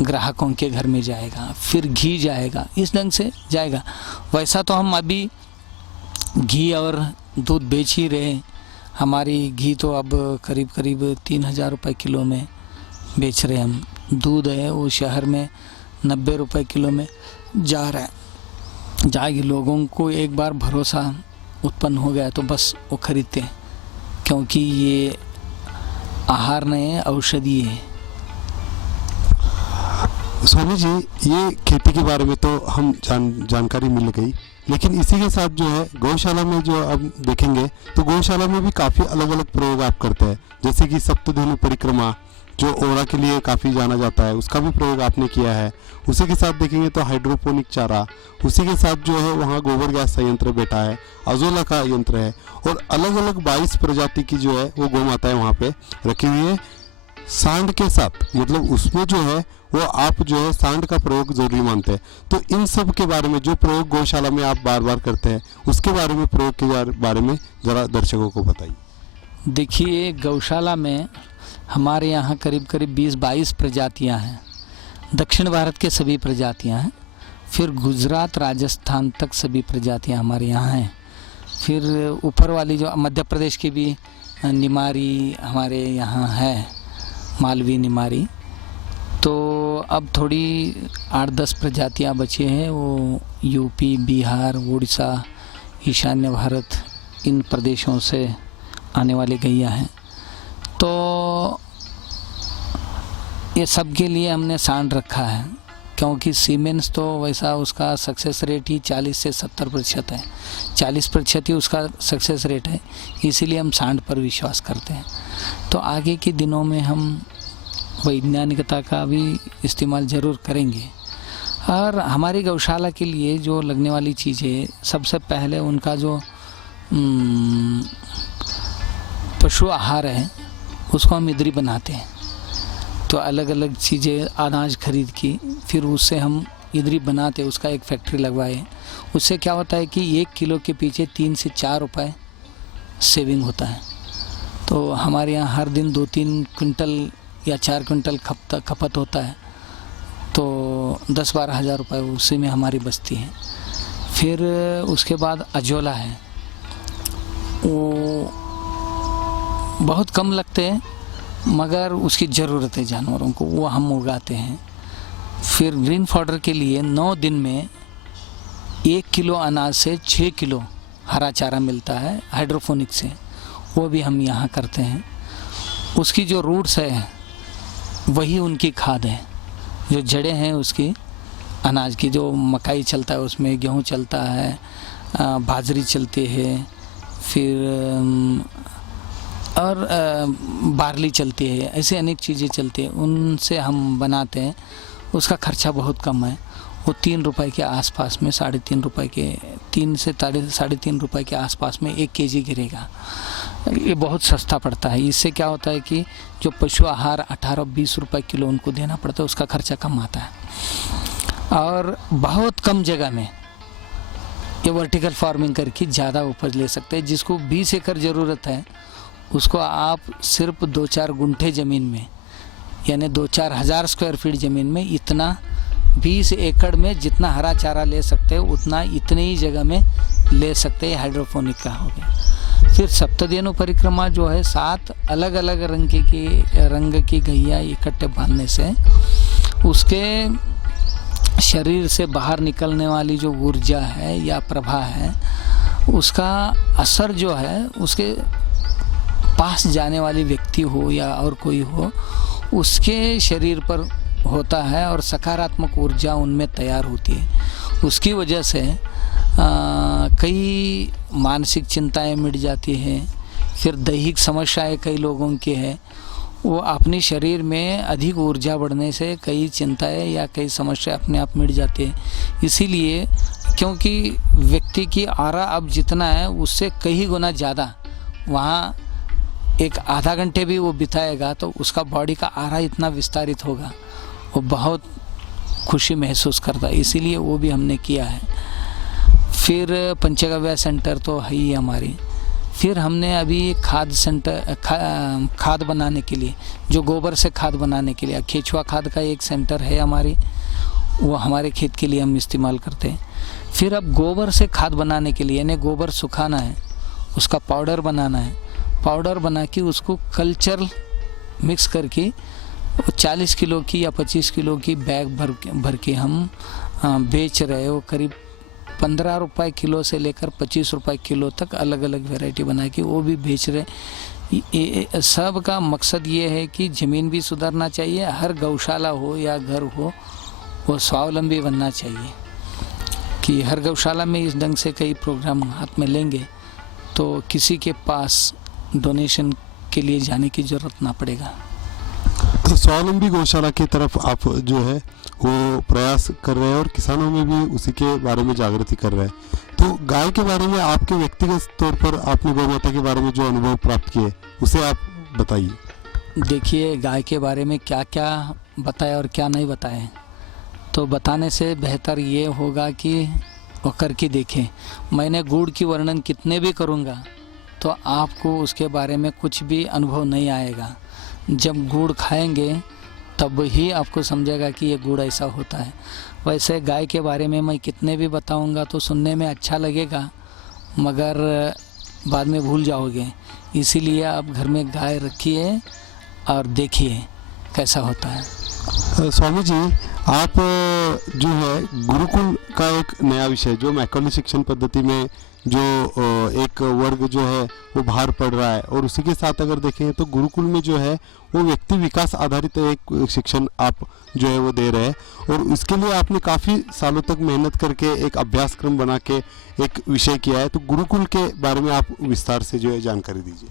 ग्राहकों के घर में जाएगा, फिर घी जाएगा, इस ढंग से जाएगा। वैसा तो हम अभी घी और दूध बेच ही रहे। हमारी घी तो अब करीब करीब 3000 रुपये किलो में बेच रहे हम। दूध है वो शहर में 90 रुपये किलो में जा रहा है। जाएगी, लोगों को एक बार भरोसा उत्पन्न हो गया तो बस वो खरीदते हैं, क्योंकि ये आहार नहीं है, औषधि है। स्वामी जी, ये खेती के बारे में तो हम जानकारी मिल गई, लेकिन इसी के साथ जो है गौशाला में जो अब देखेंगे तो गौशाला में भी काफ़ी अलग अलग प्रयोग आप करते हैं। जैसे कि सप्तधनु परिक्रमा जो ओरा के लिए काफ़ी जाना जाता है, उसका भी प्रयोग आपने किया है। उसी के साथ देखेंगे तो हाइड्रोपोनिक चारा, उसी के साथ जो है वहाँ गोबर गैस संयंत्र बैठा है, अजोला का यंत्र है, और अलग अलग 22 प्रजाति की जो है वो गौ माताएं वहाँ पे रखी हुई है सांड के साथ। मतलब उसमें जो है वो आप जो है सांड का प्रयोग जरूरी मानते हैं। तो इन सब के बारे में जो प्रयोग गौशाला में आप बार बार करते हैं, उसके बारे में, प्रयोग के बारे में ज़रा दर्शकों को बताइए। देखिए, गौशाला में हमारे यहाँ करीब करीब 20-22 प्रजातियाँ हैं। दक्षिण भारत के सभी प्रजातियाँ हैं। फिर गुजरात राजस्थान तक सभी प्रजातियाँ हमारे यहाँ हैं। फिर ऊपर वाली जो मध्य प्रदेश की भी निमारी हमारे यहाँ है, मालवी निमारी। तो अब थोड़ी 8-10 प्रजातियाँ बची हैं, वो यूपी, बिहार, उड़ीसा, ईशान्य भारत, इन प्रदेशों से आने वाली गैया हैं। तो ये सब के लिए हमने सांड रखा है, क्योंकि सीमेंस तो वैसा उसका सक्सेस रेट ही 40 से 70% है। 40% ही उसका सक्सेस रेट है, इसीलिए हम सांड पर विश्वास करते हैं। तो आगे के दिनों में हम वैज्ञानिकता का भी इस्तेमाल ज़रूर करेंगे। और हमारी गौशाला के लिए जो लगने वाली चीज़ें, सबसे पहले उनका जो पशु आहार है उसको हम इधर बनाते हैं। तो अलग अलग चीज़ें अनाज खरीद की, फिर उससे हम इधर ही बनाते उसका एक फैक्ट्री लगवाए। उससे क्या होता है कि 1 किलो के पीछे 3 से 4 रुपए सेविंग होता है। तो हमारे यहाँ हर दिन 2-3 क्विंटल या 4 क्विंटल खपत होता है, तो 10-12 हज़ार रुपये उसी में हमारी बचती है। फिर उसके बाद अजोला है, वो बहुत कम लगते हैं मगर उसकी ज़रूरत है जानवरों को, वो हम उगाते हैं। फिर ग्रीन फॉडर के लिए 9 दिन में 1 किलो अनाज से 6 किलो हरा चारा मिलता है हाइड्रोपोनिक से, वो भी हम यहाँ करते हैं। उसकी जो रूट्स है वही उनकी खाद है, जो जड़ें हैं उसकी अनाज की, जो मकाई चलता है उसमें गेहूँ चलता है, बाजरी चलती है, फिर और बार्ली चलती है, ऐसे अनेक चीज़ें चलती हैं, उनसे हम बनाते हैं। उसका खर्चा बहुत कम है, वो 3 रुपए के आसपास में, 3.5 रुपए के, 3 से 3.5 रुपए के आसपास में 1 केजी गिरेगा। ये बहुत सस्ता पड़ता है। इससे क्या होता है कि जो पशु आहार 18-20 रुपए किलो उनको देना पड़ता है, उसका खर्चा कम आता है। और बहुत कम जगह में ये वर्टिकल फार्मिंग करके ज़्यादा उपज ले सकते हैं। जिसको 20 एकड़ ज़रूरत है उसको आप सिर्फ 2-4 गुंठे ज़मीन में, यानी 2-4 हज़ार स्क्वायर फीट ज़मीन में इतना 20 एकड़ में जितना हरा चारा ले सकते हैं उतना इतने ही जगह में ले सकते हैं। हाइड्रोपोनिक का हो गया। फिर सप्तधेनु परिक्रमा जो है 7 अलग अलग रंग की गैया इकट्ठे बांधने से उसके शरीर से बाहर निकलने वाली जो ऊर्जा है या प्रभा है उसका असर जो है उसके पास जाने वाली व्यक्ति हो या और कोई हो उसके शरीर पर होता है और सकारात्मक ऊर्जा उनमें तैयार होती है। उसकी वजह से कई मानसिक चिंताएं मिट जाती हैं। फिर दैहिक समस्याएं कई लोगों की है, वो अपने शरीर में अधिक ऊर्जा बढ़ने से कई चिंताएं या कई समस्या अपने आप मिट जाती है। इसीलिए क्योंकि व्यक्ति की आरा अब जितना है उससे कई गुना ज़्यादा वहाँ एक आधा घंटे भी वो बिताएगा तो उसका बॉडी का आरा इतना विस्तारित होगा, वो बहुत खुशी महसूस करता है। इसीलिए वो भी हमने किया है। फिर पंचगव्य सेंटर तो है ही हमारी। फिर हमने अभी खाद सेंटर खाद बनाने के लिए, जो गोबर से खाद बनाने के लिए केचुआ खाद का एक सेंटर है हमारी, वो हमारे खेत के लिए हम इस्तेमाल करते हैं। फिर अब गोबर से खाद बनाने के लिए यानी गोबर सुखाना है, उसका पाउडर बनाना है, पाउडर बना के उसको कल्चर मिक्स करके 40 किलो की या 25 किलो की बैग भर के हम बेच रहे हो। करीब 15 रुपए किलो से लेकर 25 रुपए किलो तक अलग अलग वैरायटी बना के वो भी बेच रहे। सब का मकसद ये है कि ज़मीन भी सुधारना चाहिए, हर गौशाला हो या घर हो वो स्वावलंबी बनना चाहिए। कि हर गौशाला में इस ढंग से कई प्रोग्राम हाथ में लेंगे तो किसी के पास डोनेशन के लिए जाने की ज़रूरत ना पड़ेगा। तो स्वावलंबी गौशाला की तरफ आप जो है वो प्रयास कर रहे हैं और किसानों में भी उसी के बारे में जागृति कर रहे हैं। तो गाय के बारे में आपके व्यक्तिगत तौर पर आपने गौ माता के बारे में जो अनुभव प्राप्त किए उसे आप बताइए। देखिए, गाय के बारे में क्या क्या बताया और क्या नहीं बताया, तो बताने से बेहतर ये होगा कि वो करके देखें। मैंने गुड़ की वर्णन कितने भी करूँगा तो आपको उसके बारे में कुछ भी अनुभव नहीं आएगा। जब गुड़ खाएंगे तब ही आपको समझेगा कि ये गुड़ ऐसा होता है। वैसे गाय के बारे में मैं कितने भी बताऊंगा तो सुनने में अच्छा लगेगा मगर बाद में भूल जाओगे। इसीलिए आप घर में गाय रखिए और देखिए कैसा होता है। स्वामी जी, आप जो है गुरुकुल का एक नया विषय जो मैकॉले शिक्षण पद्धति में जो एक वर्ग जो है वो बाहर पड़ रहा है और उसी के साथ अगर देखें तो गुरुकुल में जो है वो व्यक्ति विकास आधारित एक शिक्षण आप जो है वो दे रहे हैं और इसके लिए आपने काफ़ी सालों तक मेहनत करके एक अभ्यासक्रम बना के एक विषय किया है। तो गुरुकुल के बारे में आप विस्तार से जो है जानकारी दीजिए।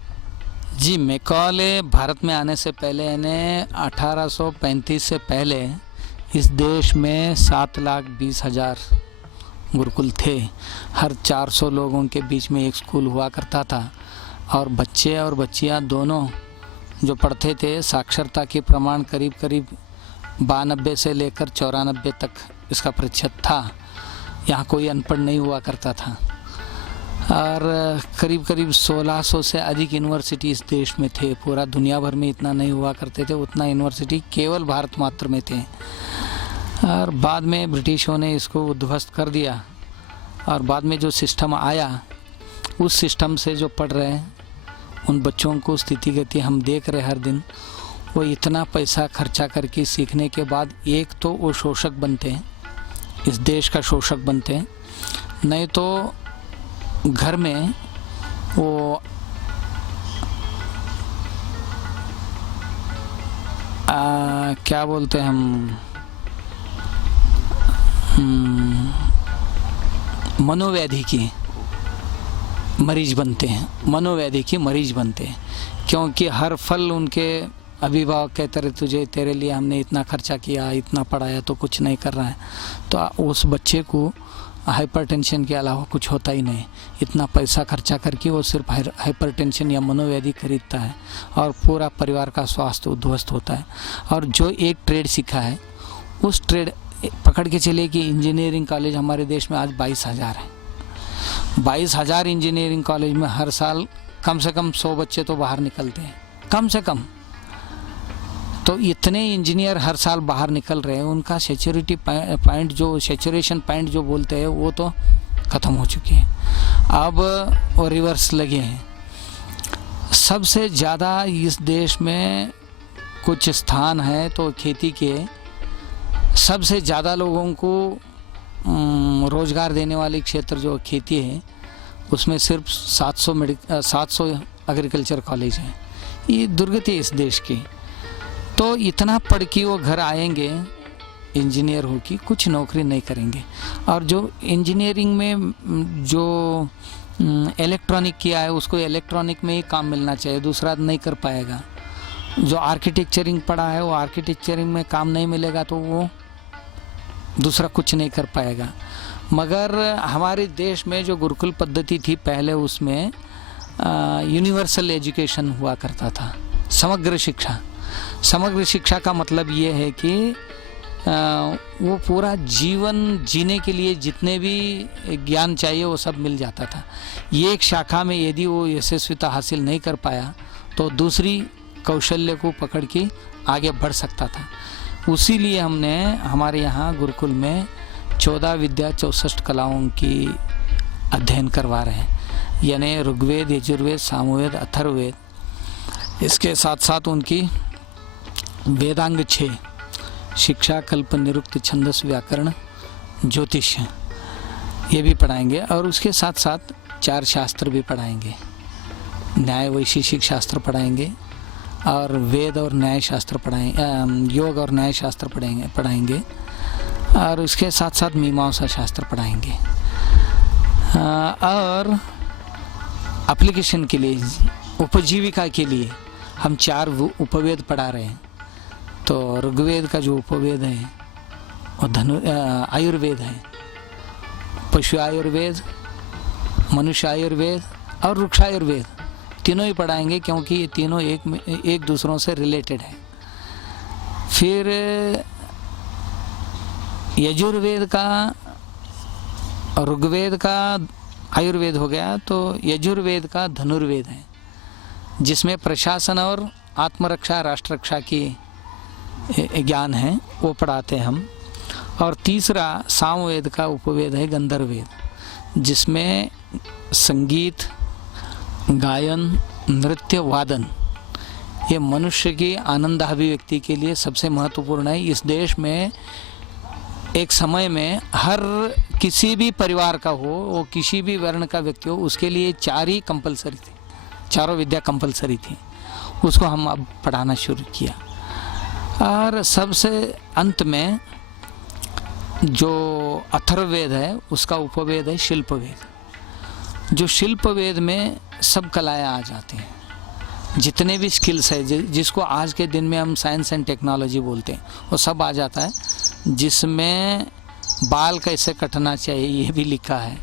जी, मैकॉले भारत में आने से पहले यानी 1835 से पहले इस देश में 7,20,000 गुरुकुल थे। हर 400 लोगों के बीच में एक स्कूल हुआ करता था और बच्चे और बच्चियां दोनों जो पढ़ते थे साक्षरता के प्रमाण करीब करीब 92 से लेकर 94 तक इसका प्रतिशत था। यहाँ कोई अनपढ़ नहीं हुआ करता था और करीब करीब 1600 से अधिक यूनिवर्सिटी इस देश में थे। पूरा दुनिया भर में इतना नहीं हुआ करते थे, उतना यूनिवर्सिटी केवल भारत मात्र में थे। और बाद में ब्रिटिशों ने इसको उद्ध्वस्त कर दिया और बाद में जो सिस्टम आया उस सिस्टम से जो पढ़ रहे हैं उन बच्चों को स्थिति गति हम देख रहे हर दिन। वो इतना पैसा खर्चा करके सीखने के बाद एक तो वो शोषक बनते हैं, इस देश का शोषक बनते हैं, नहीं तो घर में वो क्या बोलते हैं हम, मनोव्याधि की मरीज बनते हैं, मनोव्याधि की मरीज बनते हैं। क्योंकि हर फल उनके अभिभावक कहते रहे तुझे तेरे लिए हमने इतना खर्चा किया, इतना पढ़ाया तो कुछ नहीं कर रहा है, तो उस बच्चे को हाइपरटेंशन के अलावा कुछ होता ही नहीं। इतना पैसा खर्चा करके वो सिर्फ हाइपरटेंशन या मनोव्याधि खरीदता है और पूरा परिवार का स्वास्थ्य उद्ध्वस्त होता है। और जो एक ट्रेड सीखा है उस ट्रेड पकड़ के चले कि इंजीनियरिंग कॉलेज हमारे देश में आज 22,000 है। 22,000 इंजीनियरिंग कॉलेज में हर साल कम से कम 100 बच्चे तो बाहर निकलते हैं, कम से कम। तो इतने इंजीनियर हर साल बाहर निकल रहे हैं, उनका सेचुरिटी पॉइंट जो सेचुरेशन पॉइंट जो बोलते हैं वो तो ख़त्म हो चुके हैं। अब वो रिवर्स लगे हैं। सबसे ज़्यादा इस देश में कुछ स्थान है तो खेती के सबसे ज़्यादा लोगों को रोज़गार देने वाली क्षेत्र जो खेती है उसमें सिर्फ 700 एग्रीकल्चर कॉलेज हैं। ये दुर्गति है इस देश की। तो इतना पढ़ के वो घर आएंगे इंजीनियर हो कि कुछ नौकरी नहीं करेंगे। और जो इंजीनियरिंग में जो इलेक्ट्रॉनिक किया है उसको इलेक्ट्रॉनिक में ही काम मिलना चाहिए, दूसरा नहीं कर पाएगा। जो आर्किटेक्चरिंग पढ़ा है वो आर्किटेक्चरिंग में काम नहीं मिलेगा तो वो दूसरा कुछ नहीं कर पाएगा। मगर हमारे देश में जो गुरुकुल पद्धति थी पहले उसमें यूनिवर्सल एजुकेशन हुआ करता था, समग्र शिक्षा। समग्र शिक्षा का मतलब ये है कि वो पूरा जीवन जीने के लिए जितने भी ज्ञान चाहिए वो सब मिल जाता था। ये एक शाखा में यदि वो यशस्विता हासिल नहीं कर पाया तो दूसरी कौशल्य को पकड़ के आगे बढ़ सकता था। उसी लिए हमने हमारे यहाँ गुरुकुल में 14 विद्या 64 कलाओं की अध्ययन करवा रहे हैं, यानी ऋग्वेद, यजुर्वेद, सामवेद, अथर्ववेद। इसके साथ साथ उनकी वेदांग 6 शिक्षा, कल्प, निरुक्त, छंदस, व्याकरण, ज्योतिष ये भी पढ़ाएंगे। और उसके साथ साथ 4 शास्त्र भी पढ़ाएंगे, न्याय वैशेषिक शास्त्र पढ़ाएंगे और वेद और न्याय शास्त्र पढ़ाएंगे, योग और न्याय शास्त्र पढ़ाएंगे और उसके साथ साथ मीमांसा शास्त्र पढ़ाएंगे। और एप्लीकेशन के लिए, उपजीविका के लिए हम 4 उपवेद पढ़ा रहे हैं। तो ऋग्वेद का जो उपवेद है वो आयुर्वेद है, पशु आयुर्वेद, मनुष्य आयुर्वेद और वृक्ष आयुर्वेद, तीनों ही पढ़ाएंगे क्योंकि ये तीनों एक दूसरों से रिलेटेड है। फिर यजुर्वेद का, ऋग्वेद का आयुर्वेद हो गया, तो यजुर्वेद का धनुर्वेद है जिसमें प्रशासन और आत्मरक्षा, राष्ट्र रक्षा की ज्ञान है, वो पढ़ाते हैं हम। और तीसरा सामवेद का उपवेद है गंधर्ववेद, जिसमें संगीत, गायन, नृत्य, वादन ये मनुष्य की आनंद अभिव्यक्ति के लिए सबसे महत्वपूर्ण है। इस देश में एक समय में हर किसी भी परिवार का हो, वो किसी भी वर्ण का व्यक्ति हो, उसके लिए 4 ही कंपलसरी थे, चारों विद्या कंपलसरी थी। उसको हम अब पढ़ाना शुरू किया। और सबसे अंत में जो अथर्ववेद है उसका उपवेद है शिल्पवेद। जो शिल्पवेद में सब कलाएं आ जाती हैं, जितने भी स्किल्स है जिसको आज के दिन में हम साइंस एंड टेक्नोलॉजी बोलते हैं, वो सब आ जाता है। जिसमें बाल कैसे कटना चाहिए ये भी लिखा है,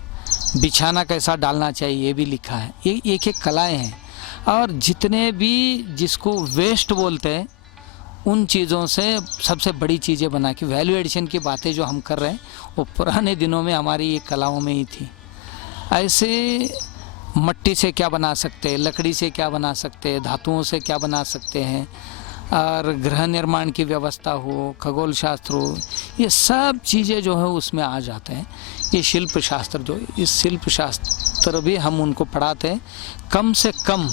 बिछाना कैसा डालना चाहिए ये भी लिखा है। ये एक एक कलाएं हैं। और जितने भी जिसको वेस्ट बोलते हैं उन चीज़ों से सबसे बड़ी चीज़ें बना के वैल्यू एडिशन की बातें जो हम कर रहे हैं वो पुराने दिनों में हमारी ये कलाओं में ही थी। ऐसे मट्टी से क्या बना सकते हैं, लकड़ी से क्या बना सकते हैं, धातुओं से क्या बना सकते हैं, और गृह निर्माण की व्यवस्था हो, खगोल शास्त्र हो, ये सब चीज़ें जो है उसमें आ जाते हैं। ये शिल्प शास्त्र जो, इस शिल्प शास्त्र भी हम उनको पढ़ाते हैं। कम से कम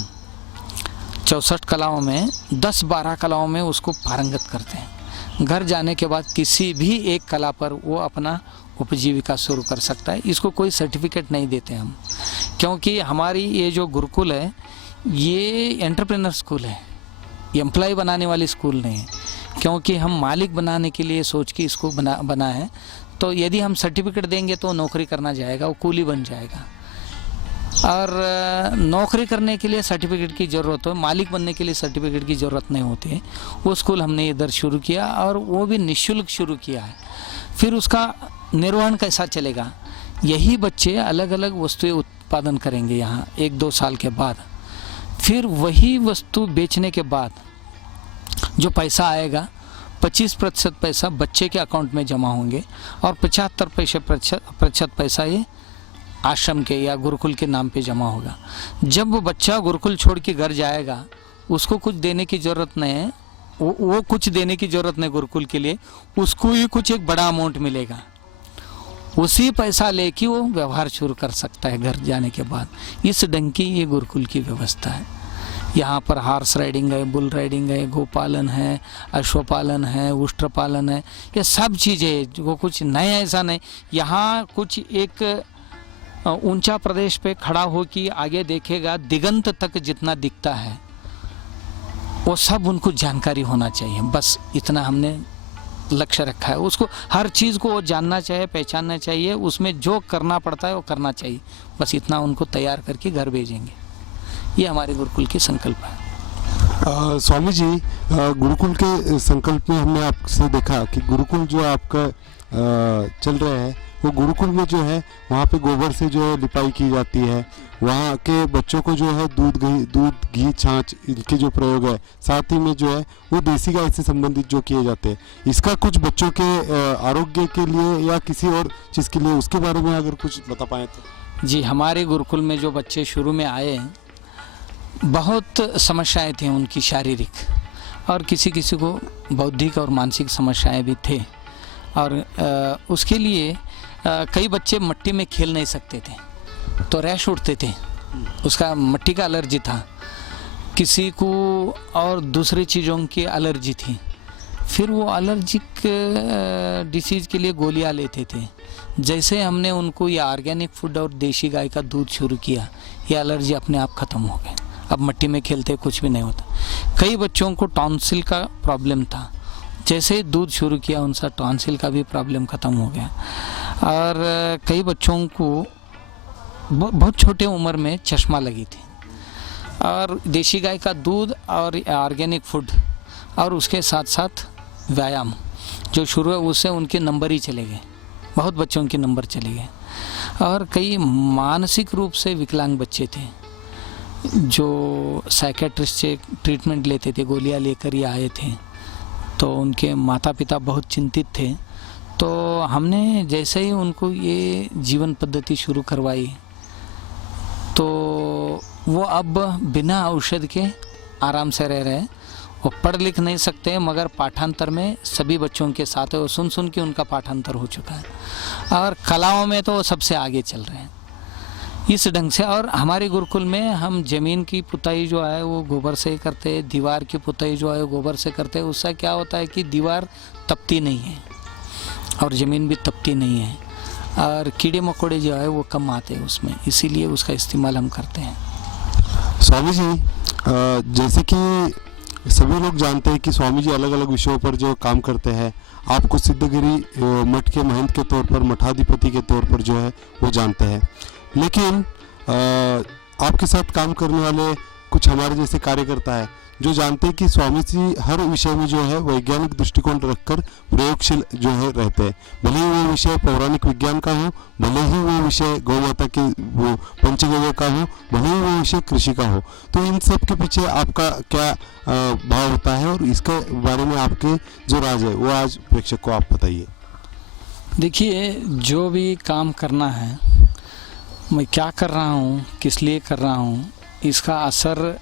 64 कलाओं में 10-12 कलाओं में उसको पारंगत करते हैं। घर जाने के बाद किसी भी एक कला पर वो अपना उपजीविका शुरू कर सकता है। इसको कोई सर्टिफिकेट नहीं देते हम, क्योंकि हमारी ये जो गुरुकुल है ये एंटरप्रेन्योर स्कूल है, एम्प्लॉय बनाने वाली स्कूल नहीं है। क्योंकि हम मालिक बनाने के लिए सोच के इसको बना है। तो यदि हम सर्टिफिकेट देंगे तो नौकरी करना जाएगा, वो कूली बन जाएगा। और नौकरी करने के लिए सर्टिफिकेट की ज़रूरत हो, मालिक बनने के लिए सर्टिफिकेट की ज़रूरत नहीं होती है। वो स्कूल हमने इधर शुरू किया और वो भी निःशुल्क शुरू किया है। फिर उसका निर्वहन कैसा चलेगा, यही बच्चे अलग अलग वस्तुएं उत्पादन करेंगे यहाँ 1-2 साल के बाद। फिर वही वस्तु बेचने के बाद जो पैसा आएगा 25% पैसा बच्चे के अकाउंट में जमा होंगे और 75% पैसा ये आश्रम के या गुरुकुल के नाम पे जमा होगा। जब वो बच्चा गुरुकुल छोड़ के घर जाएगा उसको कुछ देने की ज़रूरत नहीं है, वो कुछ देने की ज़रूरत नहीं गुरुकुल के लिए, उसको ही कुछ एक बड़ा अमाउंट मिलेगा। उसी पैसा लेके वो व्यवहार शुरू कर सकता है घर जाने के बाद। इस ढंग की ये गुरुकुल की व्यवस्था है। यहाँ पर हॉर्स राइडिंग है, बुल राइडिंग है, गोपालन है, अश्वपालन है, उष्ट्र पालन है, ये सब चीज़ें जो कुछ नया ऐसा नहीं। यहाँ कुछ एक ऊंचा प्रदेश पे खड़ा हो कि आगे देखेगा दिगंत तक जितना दिखता है वो सब उनको जानकारी होना चाहिए। बस इतना हमने लक्ष्य रखा है। उसको हर चीज़ को वो जानना चाहिए, पहचानना चाहिए, उसमें जो करना पड़ता है वो करना चाहिए। बस इतना उनको तैयार करके घर भेजेंगे। ये हमारे गुरुकुल की संकल्प है। स्वामी जी, गुरुकुल के संकल्प में हमने आपसे देखा कि गुरुकुल जो आपका चल रहा है वो गुरुकुल में जो है वहाँ पे गोबर से जो है लिपाई की जाती है। वहाँ के बच्चों को जो है दूध घी छाछ इनके जो प्रयोग है, साथ ही में जो है वो देसी गाय से संबंधित जो किए जाते हैं। इसका कुछ बच्चों के आरोग्य के लिए या किसी और चीज़ के लिए, उसके बारे में अगर कुछ बता पाएँ तो। जी, हमारे गुरुकुल में जो बच्चे शुरू में आए बहुत समस्याएं थी उनकी शारीरिक, और किसी किसी को बौद्धिक और मानसिक समस्याएं भी थे। और उसके लिए कई बच्चे मिट्टी में खेल नहीं सकते थे तो रैश उठते थे, उसका मिट्टी का एलर्जी था। किसी को और दूसरी चीज़ों की एलर्जी थी। फिर वो एलर्जिक डिसीज़ के लिए गोलियां लेते थे। जैसे हमने उनको ये ऑर्गेनिक फूड और देशी गाय का दूध शुरू किया, ये एलर्जी अपने आप ख़त्म हो गई। अब मिट्टी में खेलते कुछ भी नहीं होता। कई बच्चों को टॉन्सिल का प्रॉब्लम था, जैसे ही दूध शुरू किया उनका टॉन्सिल का भी प्रॉब्लम ख़त्म हो गया। और कई बच्चों को बहुत छोटे उम्र में चश्मा लगी थी। और देशी गाय का दूध और ऑर्गेनिक फूड और उसके साथ साथ व्यायाम जो शुरू है उससे उनके नंबर ही चले गए, बहुत बच्चों के नंबर चले गए। और कई मानसिक रूप से विकलांग बच्चे थे जो साइकेट्रिस्ट से ट्रीटमेंट लेते थे, गोलियां लेकर ही आए थे। तो उनके माता पिता बहुत चिंतित थे। तो हमने जैसे ही उनको ये जीवन पद्धति शुरू करवाई तो वो अब बिना औषध के आराम से रह रहे हैं। वो पढ़ लिख नहीं सकते मगर पाठांतर में सभी बच्चों के साथ है, वो सुन सुन के उनका पाठांतर हो चुका है। और कलाओं में तो सबसे आगे चल रहे हैं इस ढंग से। और हमारे गुरुकुल में हम ज़मीन की पुताई जो है वो गोबर से ही करते हैं, दीवार की पुताई जो है वो गोबर से करते हैं। उससे क्या होता है कि दीवार तपती नहीं है और ज़मीन भी तपती नहीं है, और कीड़े मकोड़े जो है वो कम आते हैं उसमें, इसीलिए उसका इस्तेमाल हम करते हैं। स्वामी जी, जैसे कि सभी लोग जानते हैं कि स्वामी जी अलग अलग विषयों पर जो काम करते हैं, आपको सिद्धगिरी मठ के महंत के तौर पर, मठाधिपति के तौर पर जो है वो जानते हैं। लेकिन आपके साथ काम करने वाले कुछ हमारे जैसे कार्यकर्ता है जो जानते हैं कि स्वामी जी हर विषय में जो है वैज्ञानिक दृष्टिकोण रखकर प्रयोगशील जो है रहते हैं। भले ही वो विषय पौराणिक विज्ञान का हो, भले ही वो विषय गौ माता के वो पंचगव्य का हो, भले ही वो विषय कृषि का हो। तो इन सब के पीछे आपका क्या भाव होता है और इसके बारे में आपके जो राज है वो आज प्रेक्षक को आप बताइए। देखिए, जो भी काम करना है, मैं क्या कर रहा हूँ, किस लिए कर रहा हूँ, इसका असर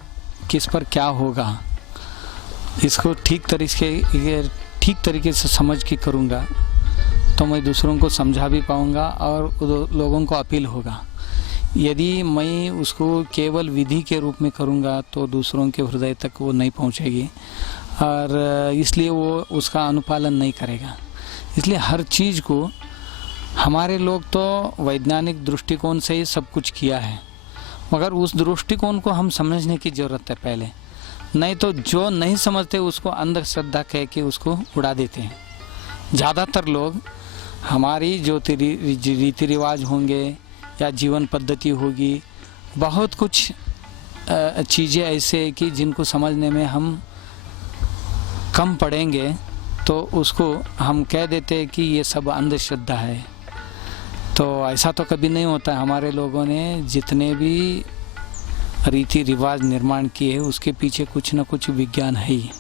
किस पर क्या होगा, इसको ठीक तरीके से समझ के करूँगा तो मैं दूसरों को समझा भी पाऊँगा और लोगों को अपील होगा। यदि मैं उसको केवल विधि के रूप में करूँगा तो दूसरों के हृदय तक वो नहीं पहुँचेगी और इसलिए वो उसका अनुपालन नहीं करेगा। इसलिए हर चीज़ को हमारे लोग तो वैज्ञानिक दृष्टिकोण से ही सब कुछ किया है, मगर उस दृष्टिकोण को हम समझने की ज़रूरत है पहले, नहीं तो जो नहीं समझते उसको अंधश्रद्धा कह के उसको उड़ा देते हैं। ज़्यादातर लोग हमारी जो रीति रिवाज होंगे या जीवन पद्धति होगी, बहुत कुछ चीज़ें ऐसे हैं कि जिनको समझने में हम कम पड़ेंगे तो उसको हम कह देते हैं कि ये सब अंधश्रद्धा है। तो ऐसा तो कभी नहीं होता है। हमारे लोगों ने जितने भी रीति रिवाज निर्माण किए हैं उसके पीछे कुछ न कुछ विज्ञान है ही।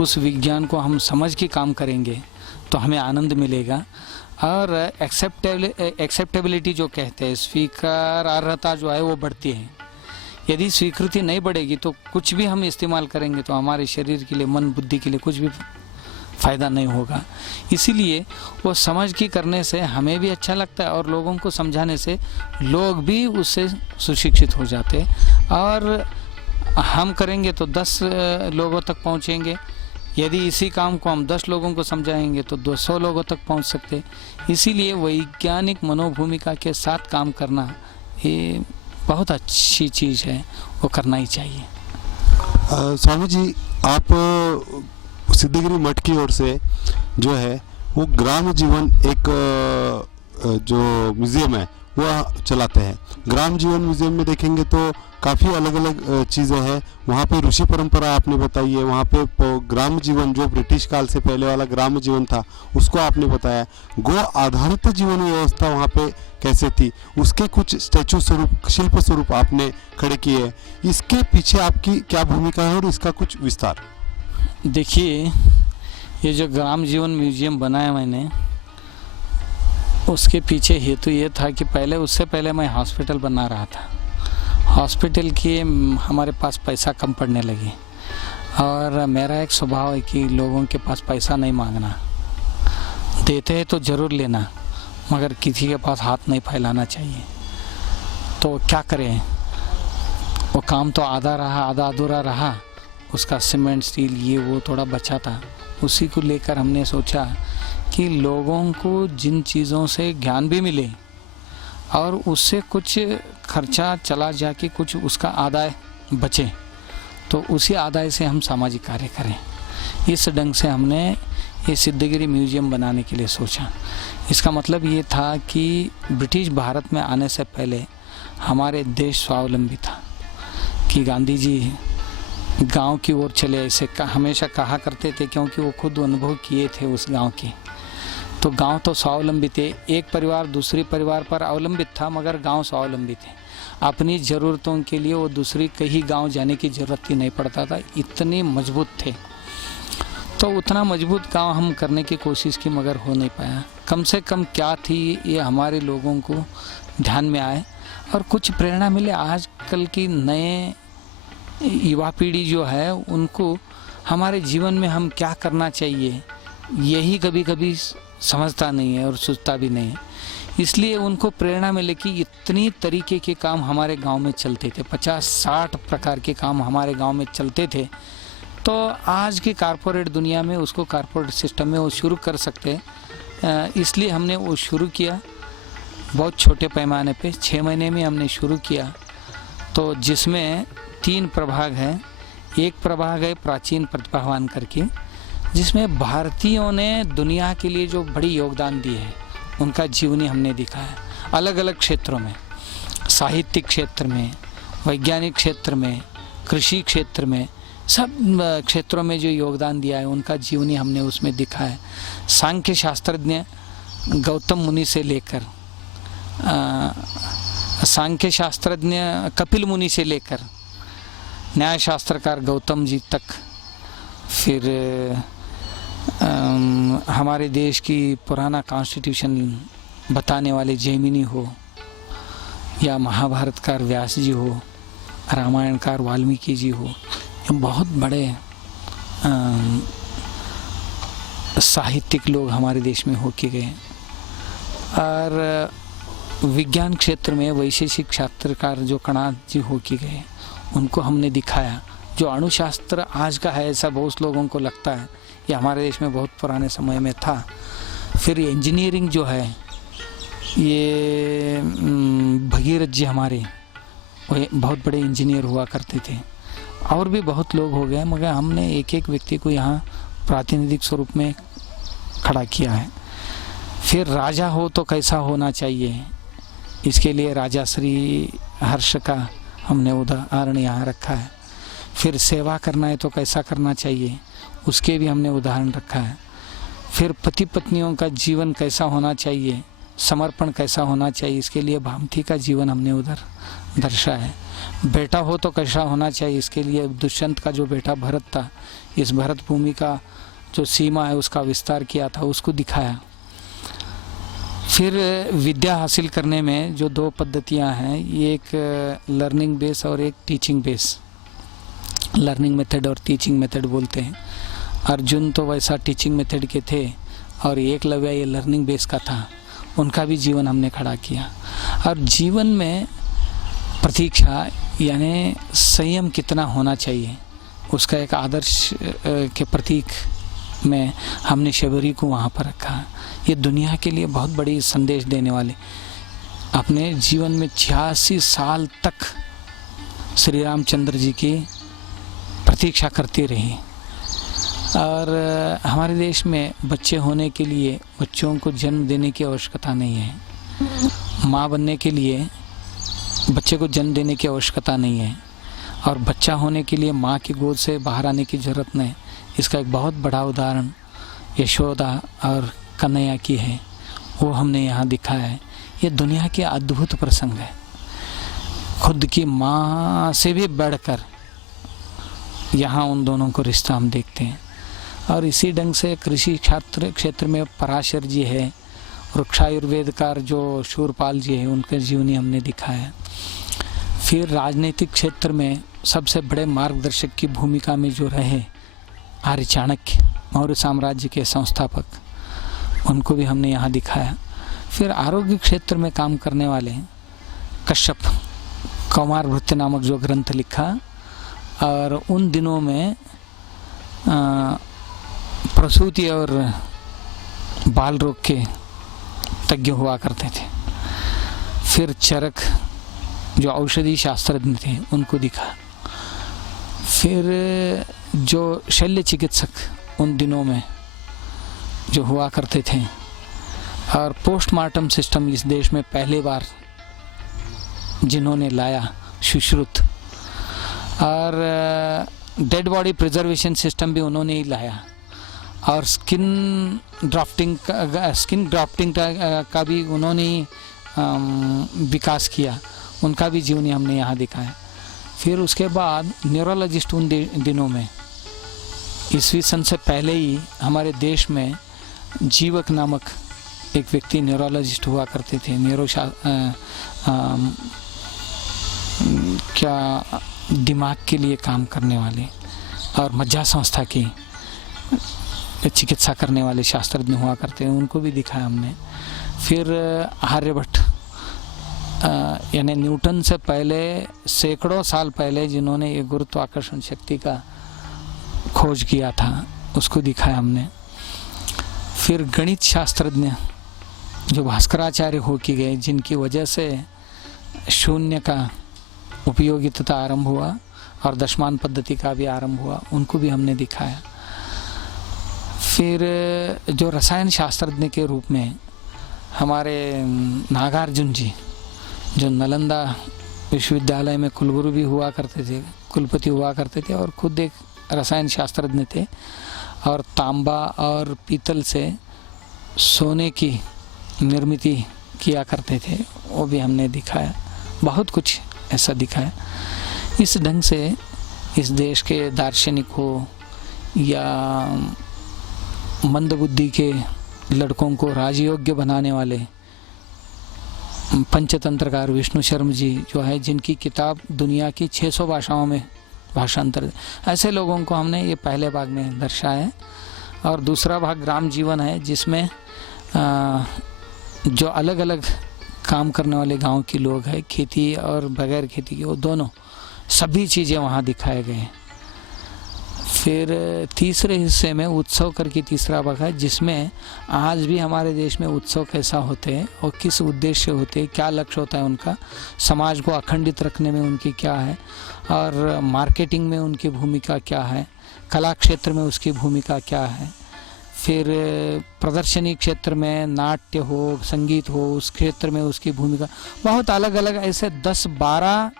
उस विज्ञान को हम समझ के काम करेंगे तो हमें आनंद मिलेगा और एक्सेप्टेबिलिटी जो कहते हैं, स्वीकारार्हता जो है वो बढ़ती है। यदि स्वीकृति नहीं बढ़ेगी तो कुछ भी हम इस्तेमाल करेंगे तो हमारे शरीर के लिए, मन बुद्धि के लिए कुछ भी फ़ायदा नहीं होगा। इसीलिए वो समझ के करने से हमें भी अच्छा लगता है और लोगों को समझाने से लोग भी उससे सुशिक्षित हो जाते और हम करेंगे तो 10 लोगों तक पहुंचेंगे। यदि इसी काम को हम 10 लोगों को समझाएंगे तो 200 लोगों तक पहुंच सकते। इसीलिए वैज्ञानिक मनोभूमिका के साथ काम करना ये बहुत अच्छी चीज़ है, वो करना ही चाहिए। स्वामी जी, आप सिद्धगिरी मठ की ओर से जो है वो ग्राम जीवन एक जो म्यूज़ियम है वो चलाते हैं। ग्राम जीवन म्यूज़ियम में देखेंगे तो काफ़ी अलग अलग चीज़ें हैं। वहाँ पे ऋषि परंपरा आपने बताई है, वहाँ पे ग्राम जीवन जो ब्रिटिश काल से पहले वाला ग्राम जीवन था उसको आपने बताया। गो आधारित जीवन व्यवस्था वहाँ पे कैसे थी, उसके कुछ स्टैचू स्वरूप, शिल्प स्वरूप आपने खड़े किए हैं। इसके पीछे आपकी क्या भूमिका है और इसका कुछ विस्तार। देखिए, ये जो ग्राम जीवन म्यूजियम बनाया मैंने, उसके पीछे हेतु ये था कि उससे पहले मैं हॉस्पिटल बना रहा था। हॉस्पिटल की हमारे पास पैसा कम पड़ने लगी और मेरा एक स्वभाव है कि लोगों के पास पैसा नहीं मांगना, देते हैं तो ज़रूर लेना, मगर किसी के पास हाथ नहीं फैलाना चाहिए। तो क्या करें, वो काम तो आधा रहा, आधा अधूरा रहा। उसका सीमेंट, स्टील, ये वो थोड़ा बचा था, उसी को लेकर हमने सोचा कि लोगों को जिन चीज़ों से ज्ञान भी मिले और उससे कुछ खर्चा चला जाके कुछ उसका आदाय बचे, तो उसी आदाय से हम सामाजिक कार्य करें। इस ढंग से हमने ये सिद्धगिरी म्यूजियम बनाने के लिए सोचा। इसका मतलब ये था कि ब्रिटिश भारत में आने से पहले हमारे देश स्वावलंबी था, कि गांधी जी गांव की ओर चले, ऐसे हमेशा कहा करते थे, क्योंकि वो खुद अनुभव किए थे उस गांव के। तो गांव तो स्वावलंबी थे, एक परिवार दूसरे परिवार पर अवलंबित था, मगर गांव स्वावलंबी थे। अपनी ज़रूरतों के लिए वो दूसरी कहीं गांव जाने की ज़रूरत ही नहीं पड़ता था, इतने मजबूत थे। तो उतना मजबूत गांव हम करने की कोशिश की, मगर हो नहीं पाया। कम से कम क्या थी, ये हमारे लोगों को ध्यान में आए और कुछ प्रेरणा मिले। आजकल की नए युवा पीढ़ी जो है, उनको हमारे जीवन में हम क्या करना चाहिए यही कभी कभी समझता नहीं है और सोचता भी नहीं है। इसलिए उनको प्रेरणा मिले कि इतनी तरीके के काम हमारे गांव में चलते थे, 50-60 प्रकार के काम हमारे गांव में चलते थे। तो आज की कारपोरेट दुनिया में उसको कारपोरेट सिस्टम में वो शुरू कर सकते हैं, इसलिए हमने वो शुरू किया। बहुत छोटे पैमाने पे 6 महीने में हमने शुरू किया। तो जिसमें 3 प्रभाग हैं। एक प्रभाग है प्राचीन प्रतिभावान करके, जिसमें भारतीयों ने दुनिया के लिए जो बड़ी योगदान दिए हैं उनका जीवनी हमने दिखाया। अलग अलग क्षेत्रों में, साहित्यिक क्षेत्र में, वैज्ञानिक क्षेत्र में, कृषि क्षेत्र में, सब क्षेत्रों में जो योगदान दिया है उनका जीवनी हमने उसमें दिखा है। सांख्य शास्त्रज्ञ गौतम मुनि से लेकर सांख्य शास्त्रज्ञ कपिल मुनि से लेकर न्याय शास्त्रकार गौतम जी तक, फिर हमारे देश की पुराना कॉन्स्टिट्यूशन बताने वाले जैमिनी हो, या महाभारतकार व्यास जी हो, रामायणकार वाल्मीकि जी हो, ये बहुत बड़े साहित्यिक लोग हमारे देश में हो के गए। और विज्ञान क्षेत्र में वैशेषिक शास्त्रकार जो कणाद जी हो के गए, उनको हमने दिखाया। जो अणुशास्त्र आज का है, ऐसा बहुत लोगों को लगता है, ये हमारे देश में बहुत पुराने समय में था। फिर इंजीनियरिंग जो है, ये भगीरथ जी हमारे वो बहुत बड़े इंजीनियर हुआ करते थे। और भी बहुत लोग हो गए, मगर हमने एक एक व्यक्ति को यहाँ प्रातिनिधिक स्वरूप में खड़ा किया है। फिर राजा हो तो कैसा होना चाहिए, इसके लिए राजा श्री हर्ष का हमने उदाहरण यहाँ रखा है। फिर सेवा करना है तो कैसा करना चाहिए, उसके भी हमने उदाहरण रखा है। फिर पति पत्नियों का जीवन कैसा होना चाहिए, समर्पण कैसा होना चाहिए, इसके लिए भामती का जीवन हमने उधर दर्शाया है। बेटा हो तो कैसा होना चाहिए, इसके लिए दुष्यंत का जो बेटा भरत था, इस भरत भूमि का जो सीमा है उसका विस्तार किया था, उसको दिखाया। फिर विद्या हासिल करने में जो दो पद्धतियां हैं, एक लर्निंग बेस और एक टीचिंग बेस। लर्निंग मेथड और टीचिंग मेथड बोलते हैं। अर्जुन तो वैसा टीचिंग मेथड के थे और एकलव्य ये लर्निंग बेस का था। उनका भी जीवन हमने खड़ा किया। और जीवन में प्रतीक्षा यानी संयम कितना होना चाहिए, उसका एक आदर्श के प्रतीक में हमने शबरी को वहाँ पर रखा। ये दुनिया के लिए बहुत बड़ी संदेश देने वाले, अपने जीवन में 86 साल तक श्री रामचंद्र जी की प्रतीक्षा करती रही। और हमारे देश में बच्चे होने के लिए बच्चों को जन्म देने की आवश्यकता नहीं है। माँ बनने के लिए बच्चे को जन्म देने की आवश्यकता नहीं है, और बच्चा होने के लिए माँ की गोद से बाहर आने की ज़रूरत नहीं। इसका एक बहुत बड़ा उदाहरण यशोदा और कन्हैया की है, वो हमने यहाँ दिखाया है। ये दुनिया के अद्भुत प्रसंग है। खुद की माँ से भी बढ़कर यहाँ उन दोनों को रिश्ता हम देखते हैं। और इसी ढंग से कृषि क्षेत्र में पराशर जी है, वृक्षायुर्वेदकार जो शूरपाल जी है, उनके जीवनी हमने दिखाया। फिर राजनीतिक क्षेत्र में सबसे बड़े मार्गदर्शक की भूमिका में जो रहे आर्य चाणक्य, मौर्य साम्राज्य के संस्थापक, उनको भी हमने यहाँ दिखाया। फिर आरोग्य क्षेत्र में काम करने वाले कश्यप, कौमार भृत्य नामक जो ग्रंथ लिखा, और उन दिनों में प्रसूति और बाल रोग के तज्ञ हुआ करते थे। फिर चरक जो औषधि शास्त्रज्ञ थे, उनको दिखा। फिर जो शल्य चिकित्सक उन दिनों में जो हुआ करते थे, और पोस्टमार्टम सिस्टम इस देश में पहली बार जिन्होंने लाया, सुश्रुत, और डेड बॉडी प्रिजर्वेशन सिस्टम भी उन्होंने ही लाया, और स्किन ड्राफ्टिंग का भी उन्होंने ही विकास किया। उनका भी जीवनी हमने यहाँ दिखाया। फिर उसके बाद न्यूरोलॉजिस्ट उन दिनों में, ईस्वी सन से पहले ही हमारे देश में जीवक नामक एक व्यक्ति न्यूरोलॉजिस्ट हुआ करते थे। क्या दिमाग के लिए काम करने वाले और मज्जा संस्था की चिकित्सा करने वाले शास्त्रज्ञ हुआ करते हैं, उनको भी दिखाया हमने। फिर आर्यभट्ट यानी न्यूटन से पहले सैकड़ों साल पहले जिन्होंने ये गुरुत्वाकर्षण शक्ति का खोज किया था, उसको दिखाया हमने। फिर गणित शास्त्रज्ञ जो भास्कराचार्य हो के गए, जिनकी वजह से शून्य का उपयोगिता आरंभ हुआ और दशमान पद्धति का भी आरंभ हुआ, उनको भी हमने दिखाया। फिर जो रसायन शास्त्रज्ञ के रूप में हमारे नागार्जुन जी, जो नालंदा विश्वविद्यालय में कुलगुरु भी हुआ करते थे, कुलपति हुआ करते थे और खुद एक रसायन शास्त्रज्ञ थे, और तांबा और पीतल से सोने की निर्मित किया करते थे, वो भी हमने दिखाया। बहुत कुछ ऐसा दिखाया। इस ढंग से इस देश के दार्शनिक हो या मंदबुद्धि के लड़कों को राजयोग्य बनाने वाले पंचतंत्रकार विष्णु शर्मा जी जो है, जिनकी किताब दुनिया की 600 भाषाओं में भाषांतर, ऐसे लोगों को हमने ये पहले भाग में दर्शाया है। और दूसरा भाग ग्राम जीवन है, जिसमें जो अलग अलग काम करने वाले गांव के लोग हैं, खेती और बगैर खेती के, वो दोनों सभी चीज़ें वहाँ दिखाए गए हैं। फिर तीसरे हिस्से में उत्सव करके तीसरा भाग है, जिसमें आज भी हमारे देश में उत्सव कैसा होते हैं और किस उद्देश्य होते हैं, क्या लक्ष्य होता है उनका, समाज को अखंडित रखने में उनकी क्या है, और मार्केटिंग में उनकी भूमिका क्या है, कला क्षेत्र में उसकी भूमिका क्या है, फिर प्रदर्शनी क्षेत्र में नाट्य हो, संगीत हो, उस क्षेत्र में उसकी भूमिका, बहुत अलग अलग ऐसे 10-12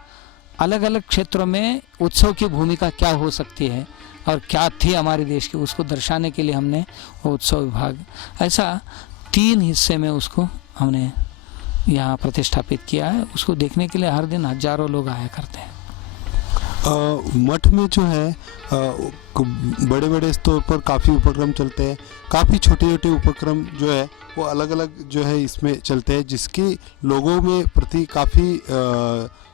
अलग अलग क्षेत्रों में उत्सव की भूमिका क्या हो सकती है और क्या थी हमारे देश की, उसको दर्शाने के लिए हमने वो उत्सव विभाग ऐसा 3 हिस्से में उसको हमने यहाँ प्रतिष्ठापित किया है। उसको देखने के लिए हर दिन हजारों लोग आया करते हैं। मठ में जो है बड़े बड़े स्तर पर काफ़ी उपक्रम चलते हैं, काफ़ी छोटे छोटे उपक्रम जो है वो अलग अलग जो है इसमें चलते हैं, जिसकी लोगों में प्रति काफ़ी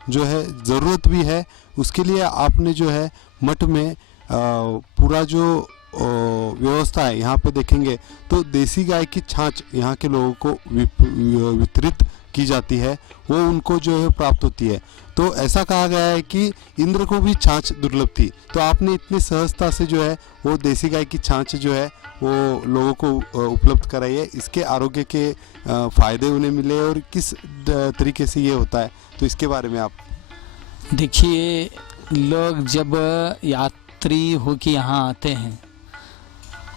जो है ज़रूरत भी है। उसके लिए आपने जो है मठ में पूरा जो व्यवस्था है, यहाँ पे देखेंगे तो देसी गाय की छाछ यहाँ के लोगों को वितरित की जाती है, वो उनको जो है प्राप्त होती है। तो ऐसा कहा गया है कि इंद्र को भी छाछ दुर्लभ थी, तो आपने इतनी सहजता से जो है वो देसी गाय की छाछ जो है वो लोगों को उपलब्ध कराई है। इसके आरोग्य के फायदे उन्हें मिले और किस तरीके से ये होता है, तो इसके बारे में आप देखिए। लोग जब यात्री हो के यहाँ आते हैं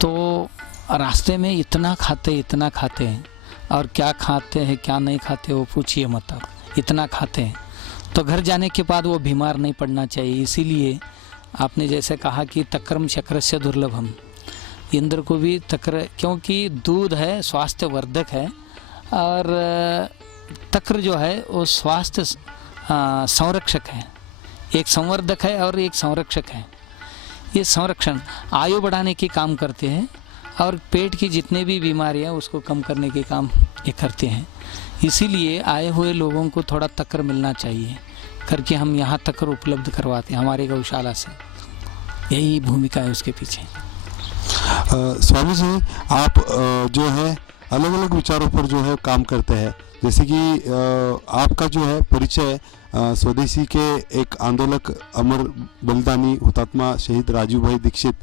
तो रास्ते में इतना खाते हैं, और क्या खाते हैं क्या नहीं खाते वो पूछिए मत। आप इतना खाते हैं तो घर जाने के बाद वो बीमार नहीं पड़ना चाहिए। इसीलिए आपने जैसे कहा कि तक्रम शक्रस्य दुर्लभम, इंद्र को भी तक्र, क्योंकि दूध है स्वास्थ्य वर्धक है, और तक्र जो है वो स्वास्थ्य संरक्षक है। एक संवर्धक है और एक संरक्षक है। ये संरक्षण आयु बढ़ाने के काम करते हैं और पेट की जितने भी बीमारियां उसको कम करने के काम ये करते हैं। इसीलिए आए हुए लोगों को थोड़ा तक्र मिलना चाहिए करके हम यहाँ तक्र उपलब्ध करवाते हैं हमारे गौशाला से। यही भूमिका है उसके पीछे। स्वामी जी, आप जो है अलग अलग विचारों पर जो है काम करते हैं, जैसे कि आपका जो है परिचय स्वदेशी के एक आंदोलक अमर बलिदानी हुतात्मा शहीद राजू भाई दीक्षित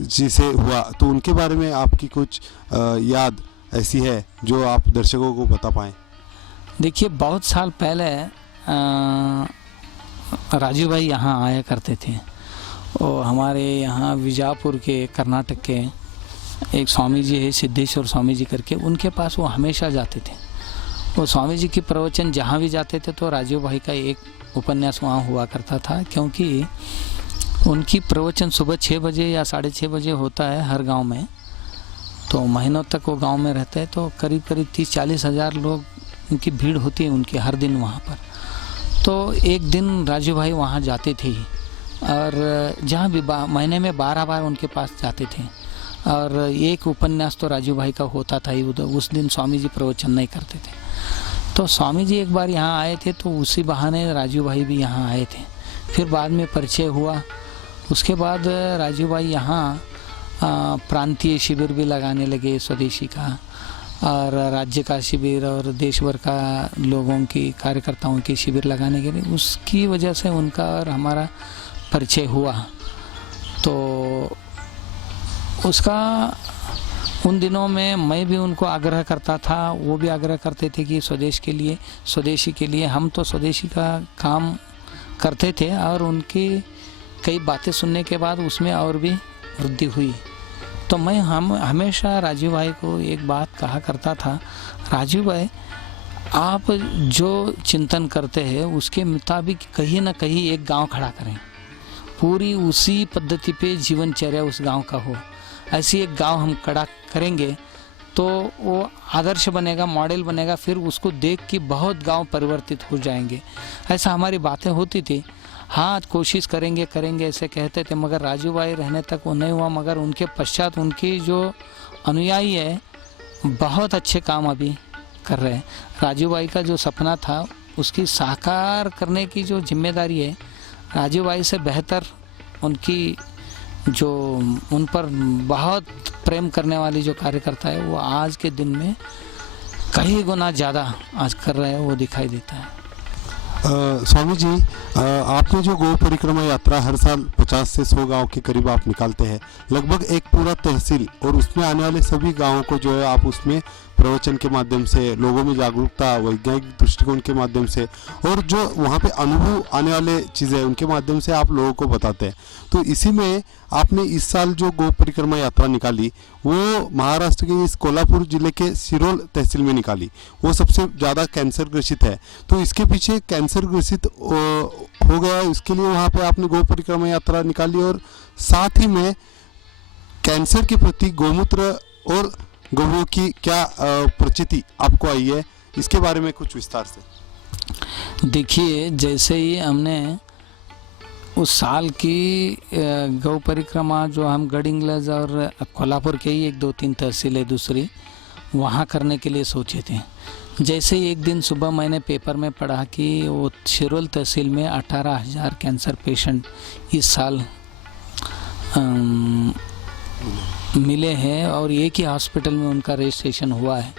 जी से हुआ, तो उनके बारे में आपकी कुछ याद ऐसी है जो आप दर्शकों को बता पाएँ? देखिए, बहुत साल पहले राजू भाई यहाँ आया करते थे। और हमारे यहाँ विजापुर के कर्नाटक के एक स्वामी जी है, सिद्धेश्वर स्वामी जी करके, उनके पास वो हमेशा जाते थे। वो स्वामी जी की प्रवचन जहाँ भी जाते थे तो राजू भाई का एक उपन्यास वहाँ हुआ करता था, क्योंकि उनकी प्रवचन सुबह 6 बजे या 6:30 बजे होता है हर गांव में। तो महीनों तक वो गांव में रहते हैं, तो करीब 30-40 हज़ार लोग उनकी भीड़ होती है उनकी हर दिन वहाँ पर। तो एक दिन राजू भाई वहाँ जाते थे, और जहाँ भी महीने में 12 बार उनके पास जाते थे, और एक उपन्यास तो राजू भाई का होता था ही। उस दिन स्वामी जी प्रवचन नहीं करते थे। तो स्वामी जी एक बार यहाँ आए थे, तो उसी बहाने राजू भाई भी यहाँ आए थे। फिर बाद में परिचय हुआ। उसके बाद राजू भाई यहाँ प्रांतीय शिविर भी लगाने लगे स्वदेशी का, और राज्य का शिविर और देश भर का लोगों की कार्यकर्ताओं की शिविर लगाने के लिए। उसकी वजह से उनका और हमारा परिचय हुआ। तो उसका उन दिनों में मैं भी उनको आग्रह करता था, वो भी आग्रह करते थे कि स्वदेश के लिए, स्वदेशी के लिए। हम तो स्वदेशी का काम करते थे, और उनकी कई बातें सुनने के बाद उसमें और भी वृद्धि हुई। तो मैं हमेशा राजू भाई को एक बात कहा करता था, राजू भाई आप जो चिंतन करते हैं उसके मुताबिक कहीं ना कहीं एक गांव खड़ा करें। पूरी उसी पद्धति पे जीवनचर्या उस गांव का हो। ऐसी एक गांव हम खड़ा करेंगे तो वो आदर्श बनेगा, मॉडल बनेगा, फिर उसको देख के बहुत गांव परिवर्तित हो जाएंगे। ऐसा हमारी बातें होती थी। हाँ, कोशिश करेंगे ऐसे कहते थे, मगर राजू भाई रहने तक वो नहीं हुआ। मगर उनके पश्चात उनकी जो अनुयायी है बहुत अच्छे काम अभी कर रहे हैं। राजू भाई का जो सपना था उसकी साकार करने की जो जिम्मेदारी है, राजू भाई से बेहतर उनकी जो उन पर बहुत प्रेम करने वाली जो कार्यकर्ता है वो आज के दिन में कई गुना ज़्यादा आज कर रहे हैं, वो दिखाई देता है। स्वामी जी, आपने जो गौ परिक्रमा यात्रा हर साल 50 से 100 गांव के करीब आप निकालते हैं, लगभग एक पूरा तहसील, और उसमें आने वाले सभी गांवों को जो है आप उसमें प्रवचन के माध्यम से, लोगों में जागरूकता, वैज्ञानिक दृष्टिकोण के माध्यम से, और जो वहाँ पे अनुभव आने वाले चीज़ें उनके माध्यम से आप लोगों को बताते हैं। तो इसी में आपने इस साल जो गौ परिक्रमा यात्रा निकाली वो महाराष्ट्र के इस कोल्हापुर जिले के सिरोल तहसील में निकाली। वो सबसे ज़्यादा कैंसर ग्रसित है, तो इसके पीछे कैंसर ग्रसित हो गया है, इसके लिए वहाँ पे आपने गौ परिक्रमा यात्रा निकाली, और साथ ही में कैंसर के प्रति गौमूत्र और गौओं की क्या प्रचिति आपको आई है, इसके बारे में कुछ विस्तार से। देखिए, जैसे ही हमने उस साल की गौ परिक्रमा जो हम गढ़िंग्लज और कोल्हापुर के ही 1-2-3 तहसील है दूसरी, वहाँ करने के लिए सोचे थे। जैसे ही एक दिन सुबह मैंने पेपर में पढ़ा कि वो सिरोल तहसील में 18,000 कैंसर पेशेंट इस साल मिले हैं और एक ही हॉस्पिटल में उनका रजिस्ट्रेशन हुआ है।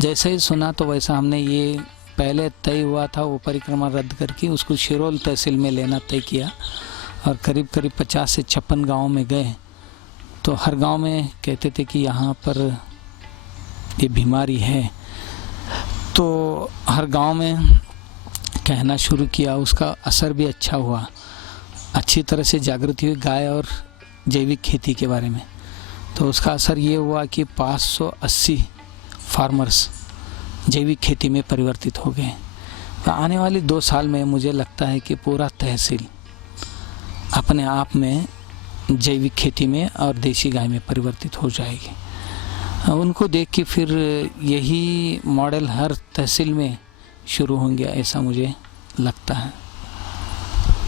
जैसे ही सुना तो वैसा हमने ये पहले तय हुआ था वो परिक्रमा रद्द करके उसको सिरोल तहसील में लेना तय किया, और करीब 50 से 56 गाँव में गए। तो हर गांव में कहते थे कि यहाँ पर ये बीमारी है, तो हर गांव में कहना शुरू किया। उसका असर भी अच्छा हुआ, अच्छी तरह से जागृति हुई गाय और जैविक खेती के बारे में। तो उसका असर ये हुआ कि 580 फार्मर्स जैविक खेती में परिवर्तित हो गए। तो आने वाले 2 साल में मुझे लगता है कि पूरा तहसील अपने आप में जैविक खेती में और देसी गाय में परिवर्तित हो जाएगी। उनको देख के फिर यही मॉडल हर तहसील में शुरू होंगे, ऐसा मुझे लगता है।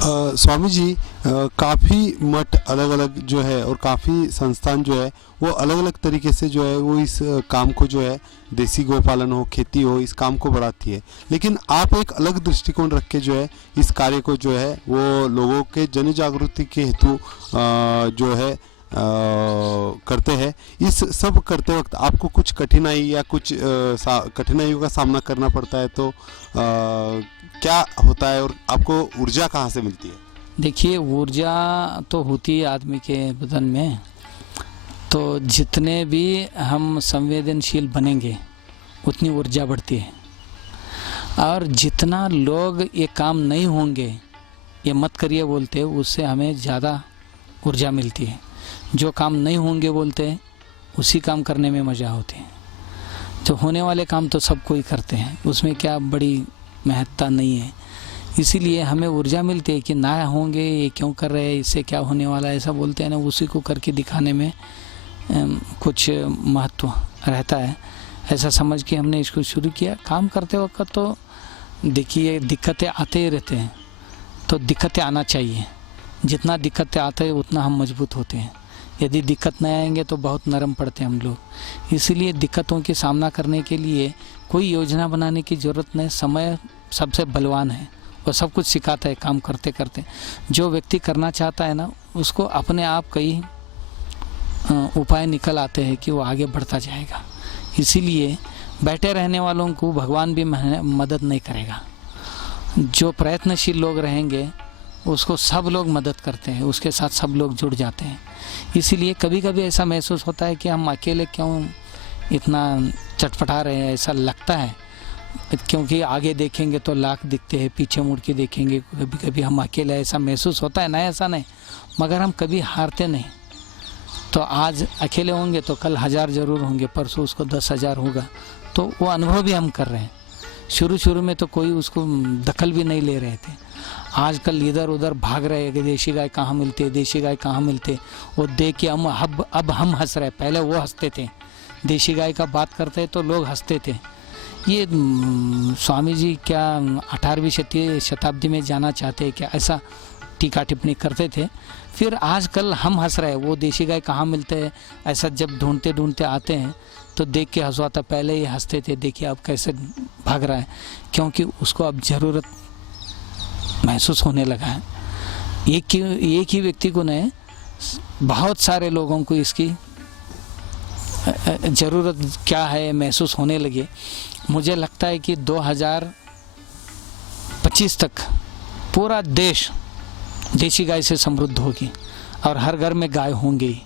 स्वामी जी, काफ़ी मठ अलग अलग जो है और काफ़ी संस्थान जो है वो अलग अलग तरीके से जो है वो इस काम को जो है देसी गौपालन हो, खेती हो, इस काम को बढ़ाती है, लेकिन आप एक अलग दृष्टिकोण रख के जो है इस कार्य को जो है वो लोगों के जन जागृति के हेतु जो है करते हैं। इस सब करते वक्त आपको कुछ कठिनाई या कुछ कठिनाइयों का सामना करना पड़ता है, तो क्या होता है और आपको ऊर्जा कहाँ से मिलती है? देखिए, ऊर्जा तो होती है आदमी के बदन में, तो जितने भी हम संवेदनशील बनेंगे उतनी ऊर्जा बढ़ती है, और जितना लोग ये काम नहीं होंगे, ये मत करिए बोलते, उससे हमें ज़्यादा ऊर्जा मिलती है। जो काम नहीं होंगे बोलते उसी काम करने में मज़ा होती है। जो होने वाले काम तो सब कोई करते हैं, उसमें क्या बड़ी महत्ता नहीं है। इसीलिए हमें ऊर्जा मिलती है कि ना होंगे ये क्यों कर रहे हैं, इससे क्या होने वाला है, ऐसा बोलते हैं ना, उसी को करके दिखाने में कुछ महत्व रहता है। ऐसा समझ के हमने इसको शुरू किया। काम करते वक्त तो देखिए दिक्कतें आते ही रहते हैं, तो दिक्कतें आना चाहिए। जितना दिक्कतें आते हैं उतना हम मजबूत होते हैं। यदि दिक्कत नहीं आएंगे तो बहुत नरम पड़ते हैं हम लोग। इसीलिए दिक्कतों के सामना करने के लिए कोई योजना बनाने की ज़रूरत नहीं। समय सबसे बलवान है, वो सब कुछ सिखाता है काम करते करते। जो व्यक्ति करना चाहता है ना, उसको अपने आप कई उपाय निकल आते हैं कि वो आगे बढ़ता जाएगा। इसीलिए बैठे रहने वालों को भगवान भी मदद नहीं करेगा। जो प्रयत्नशील लोग रहेंगे उसको सब लोग मदद करते हैं, उसके साथ सब लोग जुड़ जाते हैं। इसीलिए कभी कभी ऐसा महसूस होता है कि हम अकेले क्यों इतना चटपटा रहे हैं, ऐसा लगता है। क्योंकि आगे देखेंगे तो लाख दिखते हैं, पीछे मुड़ के देखेंगे कभी कभी हम अकेले, ऐसा महसूस होता है ना, ऐसा नहीं। मगर हम कभी हारते नहीं। तो आज अकेले होंगे तो कल 1000 जरूर होंगे, परसों उसको 10,000 होगा। तो वो अनुभव भी हम कर रहे हैं। शुरू शुरू में तो कोई उसको दखल भी नहीं ले रहे थे। आजकल इधर उधर भाग रहे हैं कि देशी गाय कहाँ मिलती है, देशी गाय कहाँ मिलते है। वो देख के अब हम हंस रहे, पहले वो हंसते थे। देशी गाय का बात करते तो लोग हंसते थे। ये स्वामी जी क्या 18वीं शताब्दी में जाना चाहते हैं क्या, ऐसा टीका टिप्पणी करते थे। फिर आजकल हम हंस रहे हैं, वो देशी गाय कहाँ मिलते हैं, ऐसा जब ढूंढते ढूंढते आते हैं तो देख के हंसवाता। पहले ये हंसते थे, देखिए अब कैसे भाग रहा है, क्योंकि उसको अब ज़रूरत महसूस होने लगा है। एक ही व्यक्ति को नहीं, बहुत सारे लोगों को इसकी ज़रूरत क्या है महसूस होने लगे। मुझे लगता है कि 2025 तक पूरा देश देशी गाय से समृद्ध होगी और हर घर में गाय होंगी।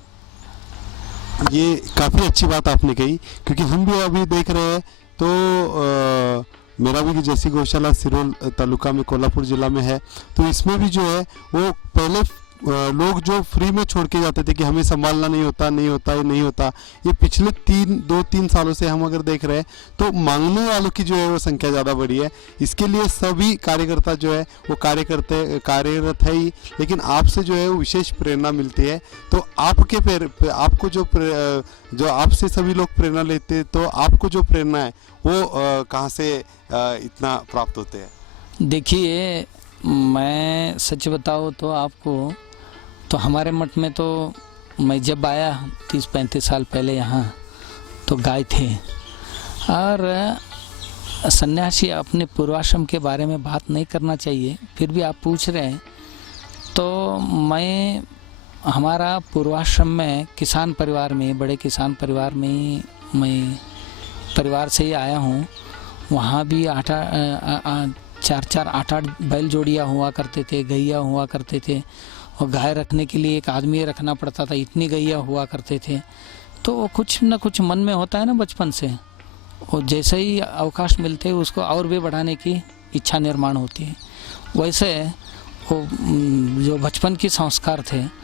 ये काफ़ी अच्छी बात आपने कही, क्योंकि हम भी अभी देख रहे हैं तो मेरा भी जैसी गौशाला सिरोल तालुका में कोल्हापुर जिला में है, तो इसमें भी जो है वो पहले लोग जो फ्री में छोड़ के जाते थे कि हमें संभालना नहीं होता। ये पिछले 2-3 सालों से हम अगर देख रहे हैं तो मांगने वालों की जो है वो संख्या ज़्यादा बढ़ी है। इसके लिए सभी कार्यकर्ता जो है वो कार्यरत है ही, लेकिन आपसे जो है वो विशेष प्रेरणा मिलती है। तो आपको जो आपसे सभी लोग प्रेरणा लेते हैं, तो आपको जो प्रेरणा है वो कहाँ से इतना प्राप्त होते हैं? देखिए, मैं सच बताऊँ तो आपको, तो हमारे मठ में तो मैं जब आया 30-35 साल पहले यहाँ तो गाय थे। और सन्यासी अपने पूर्वाश्रम के बारे में बात नहीं करना चाहिए, फिर भी आप पूछ रहे हैं। तो हमारा पूर्वाश्रम में किसान परिवार में, बड़े किसान परिवार में मैं परिवार से ही आया हूँ। वहाँ भी 4-8 बैल जोड़ियाँ हुआ करते थे, गैया हुआ करते थे, और गाय रखने के लिए एक आदमी रखना पड़ता था, इतनी गैया हुआ करते थे। तो कुछ न कुछ मन में होता है ना बचपन से, और जैसे ही अवकाश मिलते हैं उसको और भी बढ़ाने की इच्छा निर्माण होती है। वैसे वो जो बचपन के संस्कार थे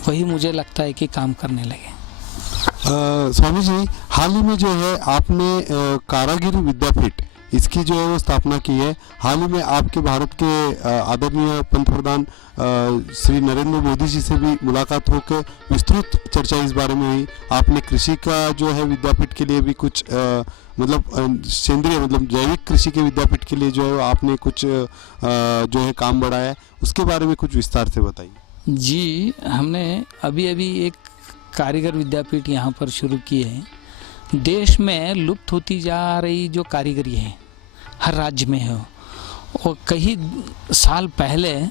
वही मुझे लगता है कि काम करने लगे। स्वामी जी, हाल ही में जो है आपने कारागिरी विद्यापीठ इसकी जो है वो स्थापना की है। हाल ही में आपके भारत के आदरणीय पंतप्रधान श्री नरेंद्र मोदी जी से भी मुलाकात होकर विस्तृत चर्चा इस बारे में हुई। आपने कृषि का जो है विद्यापीठ के लिए भी कुछ सेंद्रीय जैविक कृषि के विद्यापीठ के लिए जो है आपने कुछ जो है काम बढ़ाया है, उसके बारे में कुछ विस्तार से बताइए। जी, हमने अभी एक कारीगर विद्यापीठ यहाँ पर शुरू की है। देश में लुप्त होती जा रही जो कारीगरी है, हर राज्य में है, और कई साल पहले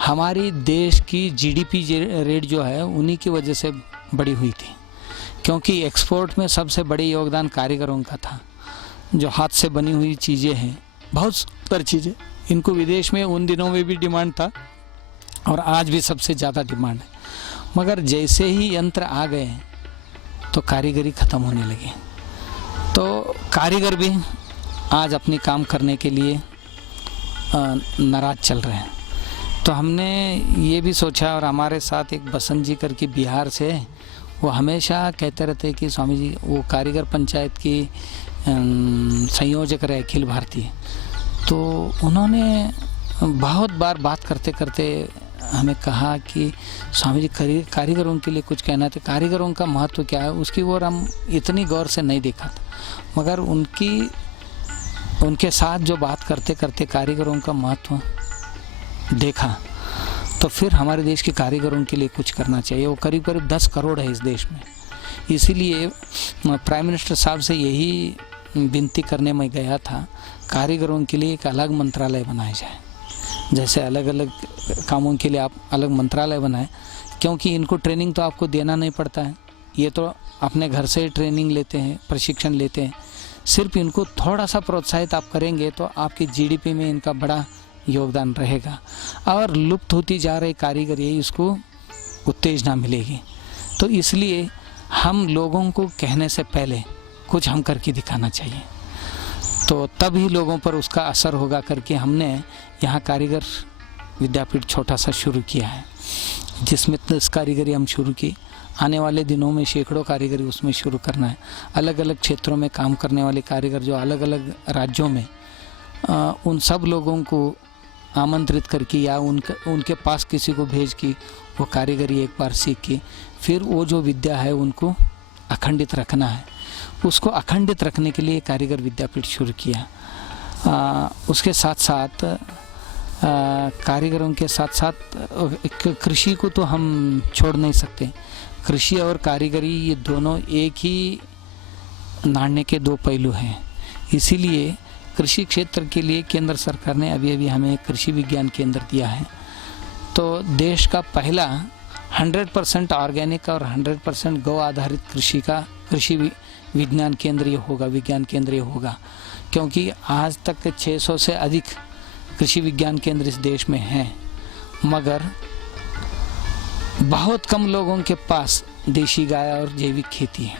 हमारी देश की जीडीपी रेट जो है उन्हीं की वजह से बढ़ी हुई थी, क्योंकि एक्सपोर्ट में सबसे बड़ी योगदान कारीगरों का था। जो हाथ से बनी हुई चीज़ें हैं, बहुत सुंदर चीज़ें, इनको विदेश में उन दिनों में भी डिमांड था और आज भी सबसे ज़्यादा डिमांड है। मगर जैसे ही यंत्र आ गए तो कारीगरी ख़त्म होने लगी। तो कारीगर भी आज अपनी काम करने के लिए नाराज चल रहे हैं। तो हमने ये भी सोचा, और हमारे साथ एक बसंत जी करके बिहार से, वो हमेशा कहते रहते कि स्वामी जी, वो कारीगर पंचायत की संयोजक रहे अखिल भारतीय। तो उन्होंने बहुत बार बात करते करते हमें कहा कि स्वामी जी, कारीगरों के लिए कुछ कहना था। कारीगरों का महत्व क्या है उसकी ओर हम इतनी गौर से नहीं देखा था, मगर उनके साथ जो बात करते करते कारीगरों का महत्व देखा, तो फिर हमारे देश के कारीगरों के लिए कुछ करना चाहिए। वो करीब 10 करोड़ है इस देश में। इसीलिए प्राइम मिनिस्टर साहब से यही विनती करने में गया था, कारीगरों के लिए एक अलग मंत्रालय बनाया जाए। जैसे अलग अलग कामों के लिए आप अलग मंत्रालय बनाएं, क्योंकि इनको ट्रेनिंग तो आपको देना नहीं पड़ता है, ये तो अपने घर से ट्रेनिंग लेते हैं, प्रशिक्षण लेते हैं। सिर्फ इनको थोड़ा सा प्रोत्साहित आप करेंगे तो आपकी जीडीपी में इनका बड़ा योगदान रहेगा, और लुप्त होती जा रही कारीगरी इसको उत्तेजना मिलेगी। तो इसलिए हम लोगों को कहने से पहले कुछ हम करके दिखाना चाहिए, तो तभी लोगों पर उसका असर होगा करके हमने यहाँ कारीगर विद्यापीठ छोटा सा शुरू किया है, जिसमें 10 कारीगरी हम शुरू की। आने वाले दिनों में सैकड़ों कारीगरी उसमें शुरू करना है। अलग अलग क्षेत्रों में काम करने वाले कारीगर जो अलग अलग राज्यों में उन सब लोगों को आमंत्रित करके या उनके पास किसी को भेज के वो कारीगरी एक बार सीख के फिर वो जो विद्या है उनको अखंडित रखना है। उसको अखंडित रखने के लिए कारीगर विद्यापीठ शुरू किया। उसके साथ साथ कारीगरों के साथ साथ कृषि को तो हम छोड़ नहीं सकते। कृषि और कारीगरी ये दोनों एक ही नाण्य के दो पहलू हैं। इसीलिए कृषि क्षेत्र के लिए केंद्र सरकार ने अभी हमें कृषि विज्ञान केंद्र दिया है। तो देश का पहला 100% ऑर्गेनिक और 100% गौ आधारित कृषि विज्ञान केंद्र ये होगा, विज्ञान केंद्र ये होगा। क्योंकि आज तक 600 से अधिक कृषि विज्ञान केंद्र इस देश में हैं, मगर बहुत कम लोगों के पास देशी गाय और जैविक खेती है।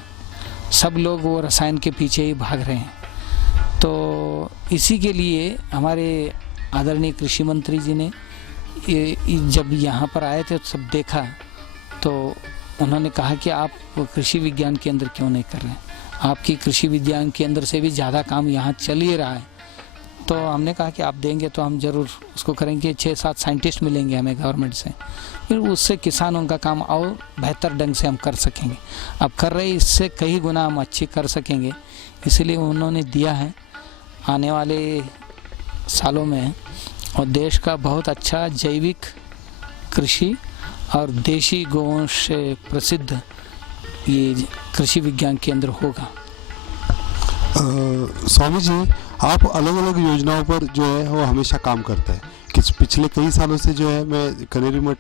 सब लोग वो रसायन के पीछे ही भाग रहे हैं। तो इसी के लिए हमारे आदरणीय कृषि मंत्री जी ने जब यहाँ पर आए थे तो सब देखा, तो उन्होंने कहा कि आप कृषि विज्ञान केंद्र क्यों नहीं कर रहे हैं, आपकी कृषि विज्ञान केंद्र से भी ज़्यादा काम यहाँ चल ही रहा है। तो हमने कहा कि आप देंगे तो हम ज़रूर उसको करेंगे। 6-7 साइंटिस्ट मिलेंगे हमें गवर्नमेंट से, फिर उससे किसानों का काम और बेहतर ढंग से हम कर सकेंगे। अब कर रहे इससे कई गुना हम अच्छी कर सकेंगे, इसलिए उन्होंने दिया है। आने वाले सालों में और देश का बहुत अच्छा जैविक कृषि और देशी गौओं से प्रसिद्ध ये कृषि विज्ञान केंद्र होगा। स्वामी जी, आप अलग अलग योजनाओं पर जो है वो हमेशा काम करते हैं। पिछले कई सालों से जो है मैं कनेरी मठ,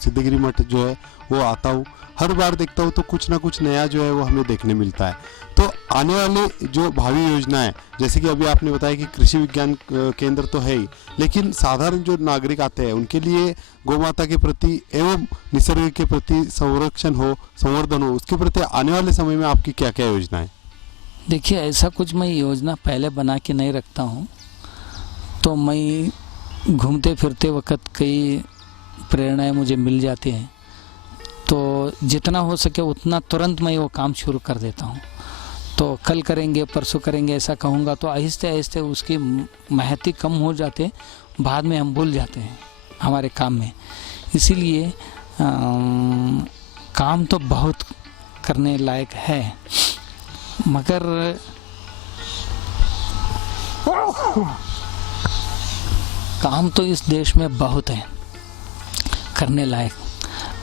सिद्धगिरी मठ जो है वो आता हूँ, हर बार देखता हूँ तो कुछ ना कुछ नया जो है वो हमें देखने मिलता है। तो आने वाले जो भावी योजनाएं, जैसे कि अभी आपने बताया कि कृषि विज्ञान केंद्र तो है ही, लेकिन साधारण जो नागरिक आते हैं उनके लिए गौ माता के प्रति एवं निसर्ग के प्रति संरक्षण हो, संवर्धन हो, उसके प्रति आने वाले समय में आपकी क्या क्या योजनाएं? देखिए, ऐसा कुछ मैं योजना पहले बना के नहीं रखता हूँ। तो मैं घूमते फिरते वक्त कई प्रेरणाएं मुझे मिल जाती हैं, तो जितना हो सके उतना तुरंत मैं वो काम शुरू कर देता हूँ। तो कल करेंगे, परसों करेंगे ऐसा कहूँगा तो आहिस्ते आहिस्ते उसकी महत्व कम हो जाते, बाद में हम भूल जाते हैं हमारे काम में। इसीलिए काम तो बहुत करने लायक है, मगर काम तो इस देश में बहुत है करने लायक,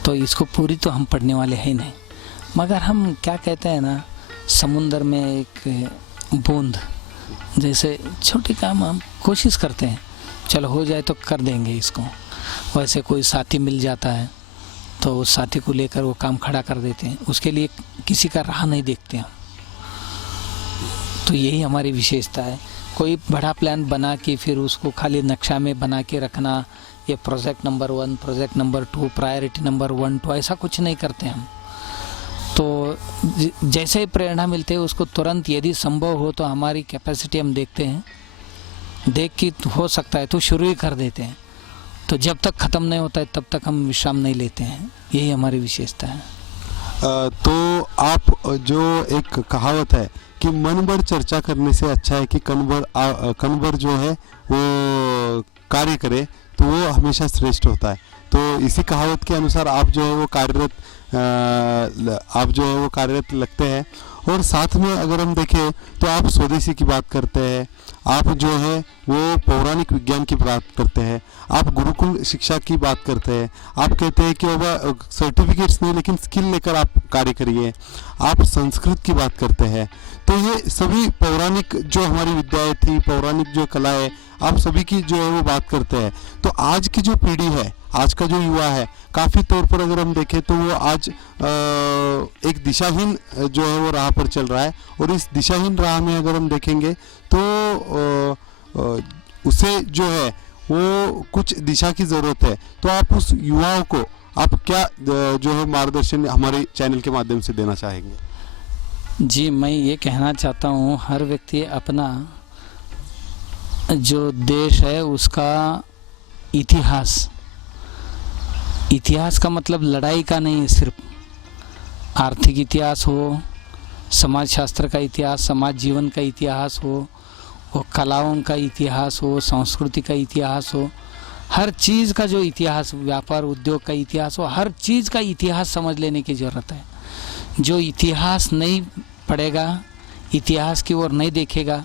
तो इसको पूरी तो हम पढ़ने वाले हैं नहीं। मगर हम क्या कहते हैं ना, समुंदर में एक बूंद जैसे छोटी काम हम कोशिश करते हैं, चलो हो जाए तो कर देंगे इसको। वैसे कोई साथी मिल जाता है तो उस साथी को लेकर वो काम खड़ा कर देते हैं, उसके लिए किसी का राह नहीं देखते हम। तो यही हमारी विशेषता है। कोई बड़ा प्लान बना के फिर उसको खाली नक्शा में बना के रखना, ये project number 1, project number 2, priority number 1, 2, ऐसा कुछ नहीं करते हम। तो जैसे ही प्रेरणा मिलते है उसको तुरंत यदि संभव हो तो हमारी कैपेसिटी हम देखते हैं, देख के हो सकता है तो शुरू ही कर देते हैं। तो जब तक ख़त्म नहीं होता है तब तक हम विश्राम नहीं लेते हैं, यही हमारी विशेषता है। तो आप जो एक कहावत है कि मन भर चर्चा करने से अच्छा है कि कण भर जो है वो कार्य करे, तो वो हमेशा श्रेष्ठ होता है। तो इसी कहावत के अनुसार आप जो है वो कार्यरत लगते हैं। और साथ में अगर हम देखें तो आप स्वदेशी की बात करते हैं, आप जो है वो पौराणिक विज्ञान की बात करते हैं, आप गुरुकुल शिक्षा की बात करते हैं, आप कहते हैं कि बाबा सर्टिफिकेट्स नहीं लेकिन स्किल लेकर आप कार्य करिए, आप संस्कृत की बात करते हैं। तो ये सभी पौराणिक जो हमारी विद्याएं थी, पौराणिक जो कला है, आप सभी की जो है वो बात करते हैं। तो आज की जो पीढ़ी है, आज का जो युवा है, काफ़ी तौर पर अगर हम देखें तो वो आज एक दिशाहीन जो है वो राह पर चल रहा है। और इस दिशाहीन राह में अगर हम देखेंगे तो उसे जो है वो कुछ दिशा की ज़रूरत है। तो आप उस युवाओं को आप क्या जो है मार्गदर्शन हमारे चैनल के माध्यम से देना चाहेंगे? जी, मैं ये कहना चाहता हूँ, हर व्यक्ति अपना जो देश है उसका इतिहास का मतलब लड़ाई का नहीं है, सिर्फ आर्थिक इतिहास हो, समाज शास्त्र का इतिहास, समाज जीवन का इतिहास हो, वो कलाओं का इतिहास हो, संस्कृति का इतिहास हो, हर चीज़ का जो इतिहास, व्यापार उद्योग का इतिहास हो, हर चीज़ का इतिहास समझ लेने की ज़रूरत है। जो इतिहास नहीं पढ़ेगा, इतिहास की ओर नहीं देखेगा,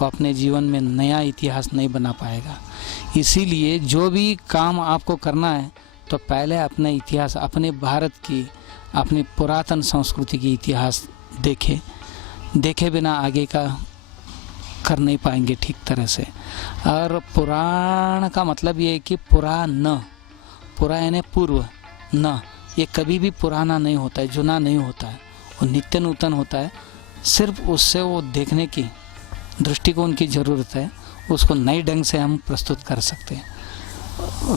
वो अपने जीवन में नया इतिहास नहीं बना पाएगा। इसीलिए जो भी काम आपको करना है तो पहले अपने इतिहास, अपने भारत की, अपनी पुरातन संस्कृति की इतिहास देखे बिना आगे का कर नहीं पाएंगे ठीक तरह से। और पुराण का मतलब ये है कि पुरा यानी पूर्व, न ये कभी भी पुराना नहीं होता है, जुना नहीं होता है, वो नित्य नूतन होता है। सिर्फ उससे वो देखने की दृष्टिकोण की ज़रूरत है, उसको नए ढंग से हम प्रस्तुत कर सकते हैं।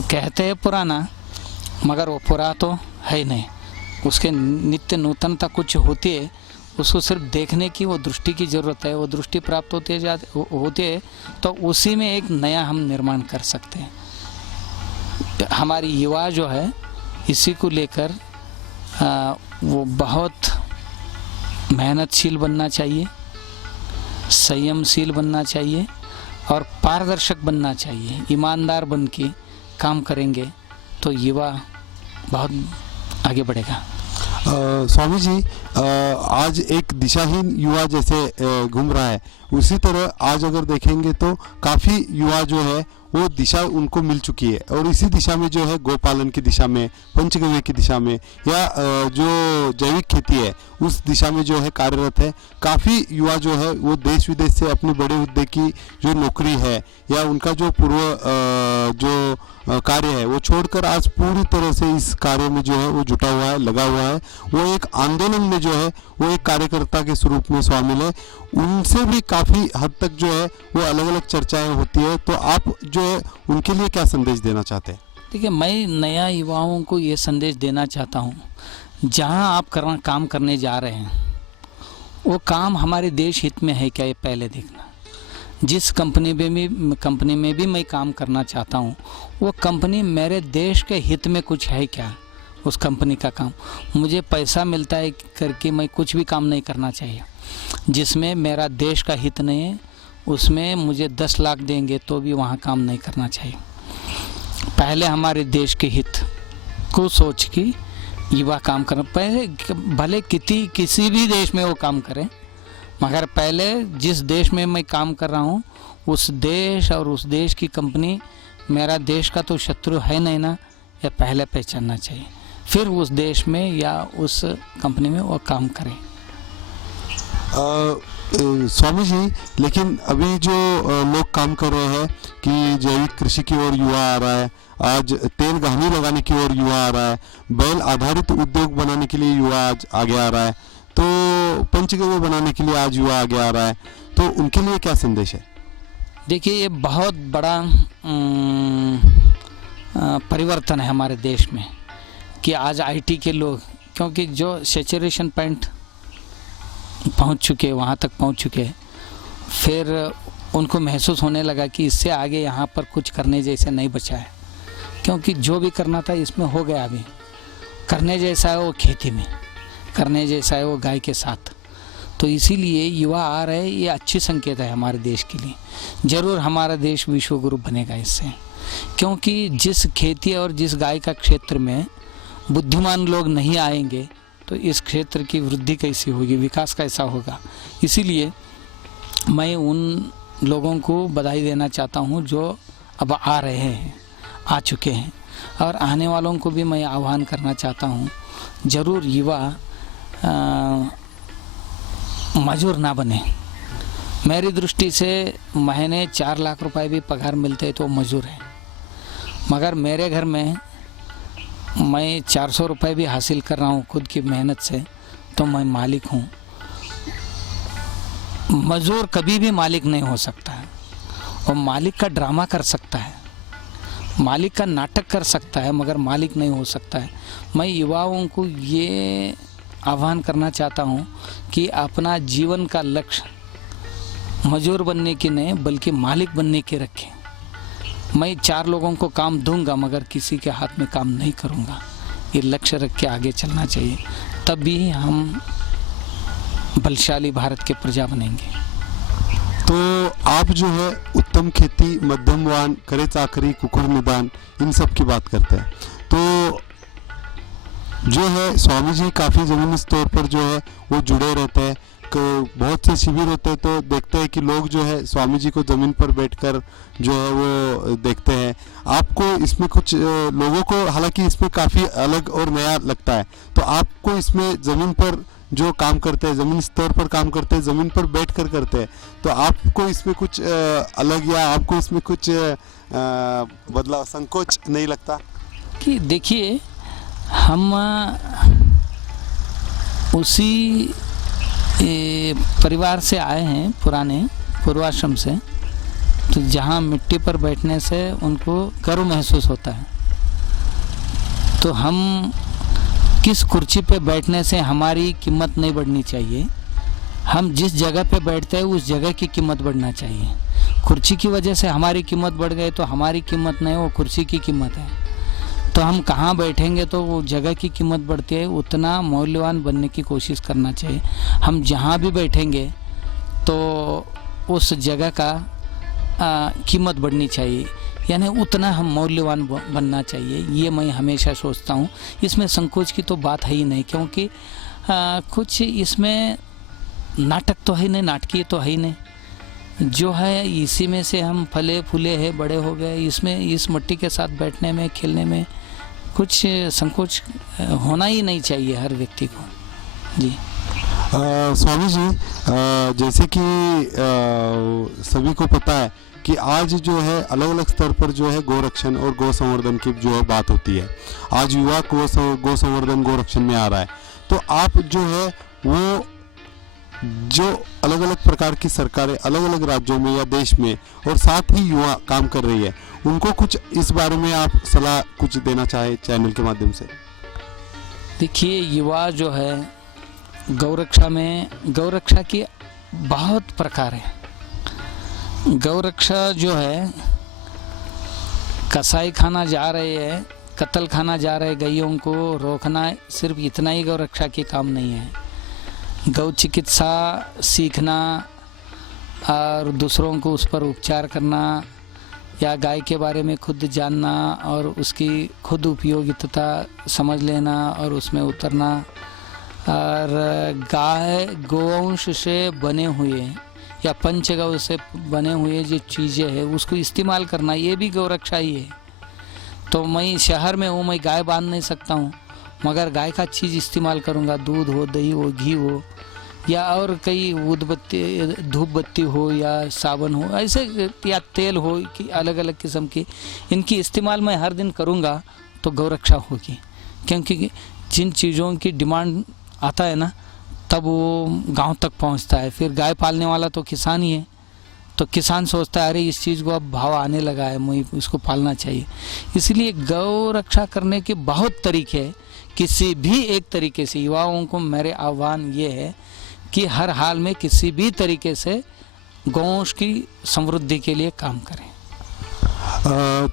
कहते हैं पुराना, मगर वो पुरा तो है नहीं, उसके नित्य नूतनता कुछ होती है, उसको सिर्फ देखने की वो दृष्टि की ज़रूरत है। वो दृष्टि प्राप्त होती है तो उसी में एक नया हम निर्माण कर सकते हैं। हमारी युवा जो है इसी को लेकर वो बहुत मेहनतशील बनना चाहिए, संयमशील बनना चाहिए और पारदर्शक बनना चाहिए। ईमानदार बन के काम करेंगे तो युवा बहुत आगे बढ़ेगा। स्वामी जी, आज एक दिशाहीन युवा जैसे घूम रहा है, उसी तरह आज अगर देखेंगे तो काफ़ी युवा जो है वो दिशा उनको मिल चुकी है और इसी दिशा में जो है गोपालन की दिशा में, पंचगव्य की दिशा में या जो जैविक खेती है उस दिशा में जो है कार्यरत है। काफ़ी युवा जो है वो देश विदेश से अपने बड़े हुद्दे की जो नौकरी है या उनका जो पूर्व जो कार्य है वो छोड़कर आज पूरी तरह से इस कार्य में जो है वो जुटा हुआ है, लगा हुआ है। वो एक आंदोलन में जो है वो एक कार्यकर्ता के स्वरूप में शामिल है। उनसे भी काफ़ी हद तक जो है वो अलग अलग चर्चाएं होती है, तो आप जो है उनके लिए क्या संदेश देना चाहते हैं? देखिए, मैं नया युवाओं को ये संदेश देना चाहता हूँ, जहाँ आप काम करने जा रहे हैं वो काम हमारे देश हित में है क्या, ये पहले देखना। जिस कंपनी में भी मैं काम करना चाहता हूँ वो कंपनी मेरे देश के हित में कुछ है क्या, उस कंपनी का काम। मुझे पैसा मिलता है करके मैं कुछ भी काम नहीं करना चाहिए जिसमें मेरा देश का हित नहीं है। उसमें मुझे 10 लाख देंगे तो भी वहाँ काम नहीं करना चाहिए। पहले हमारे देश के हित को सोच के युवा काम करना, पहले भले किसी भी देश में वो काम करें, मगर पहले जिस देश में मैं काम कर रहा हूँ उस देश और उस देश की कंपनी मेरा देश का तो शत्रु है नहीं ना, यह पहले पहचानना चाहिए, फिर उस देश में या उस कंपनी में वो काम करें। स्वामी जी, लेकिन अभी जो लोग काम कर रहे हैं कि जैविक कृषि की ओर युवा आ रहा है, आज तेल घानी लगाने की ओर युवा आ रहा है, बैल आधारित उद्योग बनाने के लिए युवा आज आगे आ रहा है, तो पंचगव्य बनाने के लिए आज युवा आगे आ रहा है, तो उनके लिए क्या संदेश है? देखिए, ये बहुत बड़ा परिवर्तन है हमारे देश में कि आज आईटी के लोग, क्योंकि जो सैचुरेशन पॉइंट पहुंच चुके, वहाँ तक पहुंच चुके, फिर उनको महसूस होने लगा कि इससे आगे यहाँ पर कुछ करने जैसे नहीं बचा है, क्योंकि जो भी करना था इसमें हो गया। अभी करने जैसा है वो खेती में, करने जैसा है वो गाय के साथ। तो इसीलिए युवा आ रहे, ये अच्छी संकेत है हमारे देश के लिए। ज़रूर हमारा देश विश्व गुरु बनेगा इससे, क्योंकि जिस खेती और जिस गाय का क्षेत्र में बुद्धिमान लोग नहीं आएंगे तो इस क्षेत्र की वृद्धि कैसी होगी, विकास कैसा होगा। इसीलिए मैं उन लोगों को बधाई देना चाहता हूं जो अब आ रहे हैं, आ चुके हैं, और आने वालों को भी मैं आह्वान करना चाहता हूं, ज़रूर युवा मजूर ना बने। मेरी दृष्टि से महीने 4 लाख रुपए भी पगार मिलते तो मजूर है, मगर मेरे घर में मैं 400 रुपए भी हासिल कर रहा हूँ खुद की मेहनत से, तो मैं मालिक हूँ। मजदूर कभी भी मालिक नहीं हो सकता है, और मालिक का ड्रामा कर सकता है, मालिक का नाटक कर सकता है, मगर मालिक नहीं हो सकता है। मैं युवाओं को ये आह्वान करना चाहता हूँ कि अपना जीवन का लक्ष्य मजदूर बनने की नहीं बल्कि मालिक बनने के रखें। मैं 4 लोगों को काम दूंगा मगर किसी के हाथ में काम नहीं करूंगा, ये लक्ष्य रख के आगे चलना चाहिए, तभी हम बलशाली भारत के प्रजा बनेंगे। तो आप जो है उत्तम खेती, मध्यम वान, करे चाकरी, कुकुर निदान, इन सब की बात करते हैं। तो जो है स्वामी जी काफ़ी ज़मीनी तौर पर जो है वो जुड़े रहते हैं। बहुत से शिविर होते हैं तो देखते हैं कि लोग जो है स्वामी जी को ज़मीन पर बैठकर जो है वो देखते हैं। आपको इसमें कुछ लोगों को हालांकि इसमें काफ़ी अलग और नया लगता है, तो आपको इसमें ज़मीन पर जो काम करते हैं, ज़मीनी स्तर पर काम करते हैं, ज़मीन पर बैठ कर करते हैं, तो आपको इसमें कुछ अलग या आपको इसमें कुछ बदलाव, संकोच नहीं लगता? कि देखिए, हम उसी परिवार से आए हैं, पुराने पूर्वाश्रम से, तो जहाँ मिट्टी पर बैठने से उनको गर्व महसूस होता है। तो हम किस कुर्सी पे बैठने से हमारी कीमत नहीं बढ़नी चाहिए। हम जिस जगह पे बैठते हैं उस जगह की कीमत बढ़ना चाहिए। कुर्सी की वजह से हमारी कीमत बढ़ गई तो हमारी कीमत नहीं, वो कुर्सी की कीमत है। तो हम कहाँ बैठेंगे तो वो जगह की कीमत बढ़ती है, उतना मूल्यवान बनने की कोशिश करना चाहिए। हम जहाँ भी बैठेंगे तो उस जगह का कीमत बढ़नी चाहिए, यानी उतना हम मूल्यवान बनना चाहिए। ये मैं हमेशा सोचता हूँ। इसमें संकोच की तो बात है ही नहीं, क्योंकि कुछ इसमें नाटक तो है नहीं, नाटकीय तो है ही नहीं। जो है इसी में से हम फले फूले हैं, बड़े हो गए। इसमें इस मिट्टी के साथ बैठने में, खेलने में कुछ संकोच होना ही नहीं चाहिए हर व्यक्ति को। जी स्वामी जी, जैसे कि सभी को पता है कि आज जो है अलग अलग स्तर पर जो है गोरक्षण और गौ संवर्धन की जो है बात होती है। आज युवा गौ संवर्धन गोरक्षण में आ रहा है। तो आप जो है वो जो अलग अलग प्रकार की सरकारें अलग अलग राज्यों में या देश में और साथ ही युवा काम कर रही है, उनको कुछ इस बारे में आप सलाह कुछ देना चाहे चैनल के माध्यम से? देखिए, युवा जो है गौरक्षा में, गौरक्षा की बहुत प्रकार है। गौरक्षा जो है कसाई खाना जा रहे हैं, कत्ल खाना जा रहे गैयों को रोकना, सिर्फ इतना ही गौरक्षा के काम नहीं है। गौ चिकित्सा सीखना और दूसरों को उस पर उपचार करना, या गाय के बारे में खुद जानना और उसकी खुद उपयोगिता समझ लेना और उसमें उतरना, और गाय गोवंश से बने हुए या पंचगव्य से बने हुए जो चीज़ें हैं उसको इस्तेमाल करना, ये भी गौरक्षा ही है। तो मैं शहर में हूँ, मैं गाय बांध नहीं सकता हूँ, मगर गाय का चीज़ इस्तेमाल करूँगा, दूध हो, दही हो, घी हो, या और कई उदबत्ती, धूप बत्ती हो या साबुन हो, ऐसे या तेल हो कि अलग अलग किस्म की, इनकी इस्तेमाल मैं हर दिन करूँगा तो गौरक्षा होगी। क्योंकि जिन चीज़ों की डिमांड आता है ना, तब वो गांव तक पहुंचता है। फिर गाय पालने वाला तो किसान ही है, तो किसान सोचता है अरे इस चीज़ को अब भाव आने लगा है, मुझे इसको पालना चाहिए। इसलिए गौ रक्षा करने के बहुत तरीके हैं। किसी भी एक तरीके से युवाओं को मेरे आह्वान ये है कि हर हाल में किसी भी तरीके से गौवंश की समृद्धि के लिए काम करें।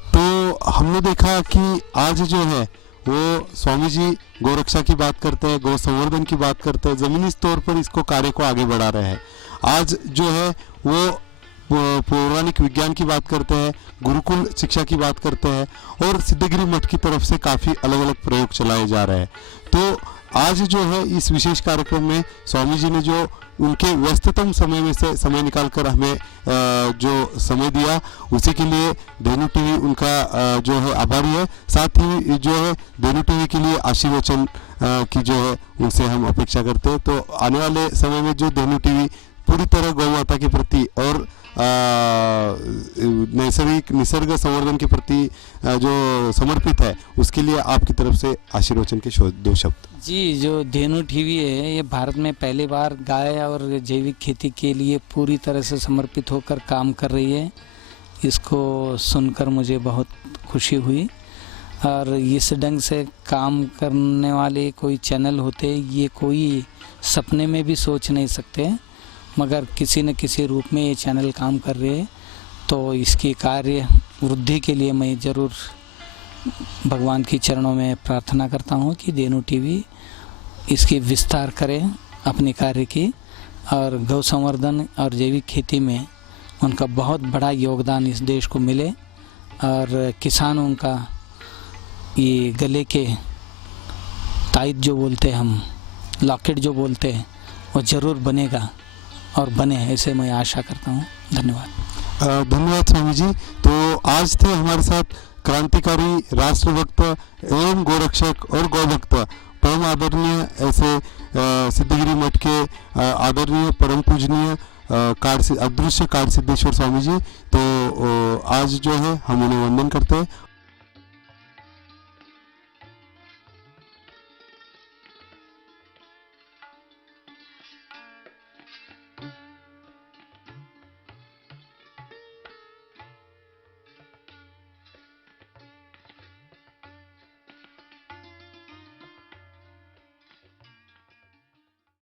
तो हमने देखा कि आज जो है वो स्वामी जी गौरक्षा की बात करते हैं, गौ संवर्धन की बात करते हैं, ज़मीनी तौर पर इसको कार्य को आगे बढ़ा रहे हैं। आज जो है वो पौराणिक विज्ञान की बात करते हैं, गुरुकुल शिक्षा की बात करते हैं, और सिद्धगिरी मठ की तरफ से काफ़ी अलग अलग प्रयोग चलाए जा रहे हैं। तो आज जो है इस विशेष कार्यक्रम में स्वामी जी ने जो उनके व्यस्ततम समय में से समय निकालकर हमें जो समय दिया, उसी के लिए धेनु टीवी उनका जो है आभारी है। साथ ही जो है धेनु टीवी के लिए आशीर्वचन की जो है उनसे हम अपेक्षा करते हैं। तो आने वाले समय में जो धेनु टीवी पूरी तरह गौ माता के प्रति और नैसर्गिक निसर्ग संवर्धन के प्रति जो समर्पित है, उसके लिए आपकी तरफ से आशीर्वचन के 2 शब्द। जी, जो धेनु टीवी है ये भारत में पहली बार गाय और जैविक खेती के लिए पूरी तरह से समर्पित होकर काम कर रही है। इसको सुनकर मुझे बहुत खुशी हुई, और इस ढंग से काम करने वाले कोई चैनल होते ये कोई सपने में भी सोच नहीं सकते, मगर किसी न किसी रूप में ये चैनल काम कर रहे हैं। तो इसकी कार्य वृद्धि के लिए मैं ज़रूर भगवान की चरणों में प्रार्थना करता हूँ कि धेनु टीवी इसकी विस्तार करें अपने कार्य की, और गौ संवर्धन और जैविक खेती में उनका बहुत बड़ा योगदान इस देश को मिले और किसानों का ये गले के ताइद जो बोलते हैं हम, लॉकेट जो बोलते हैं, वो ज़रूर बनेगा और बने, ऐसे मैं आशा करता हूँ। धन्यवाद। धन्यवाद स्वामी जी। तो आज थे हमारे साथ क्रांतिकारी, राष्ट्रभक्त एवं गोरक्षक और गौभक्त परम आदरणीय ऐसे सिद्धगिरी मठ के आदरणीय परम पूजनीय अदृश्य कार्ड सिद्धेश्वर स्वामी जी। तो आज जो है हम उन्हें वंदन करते हैं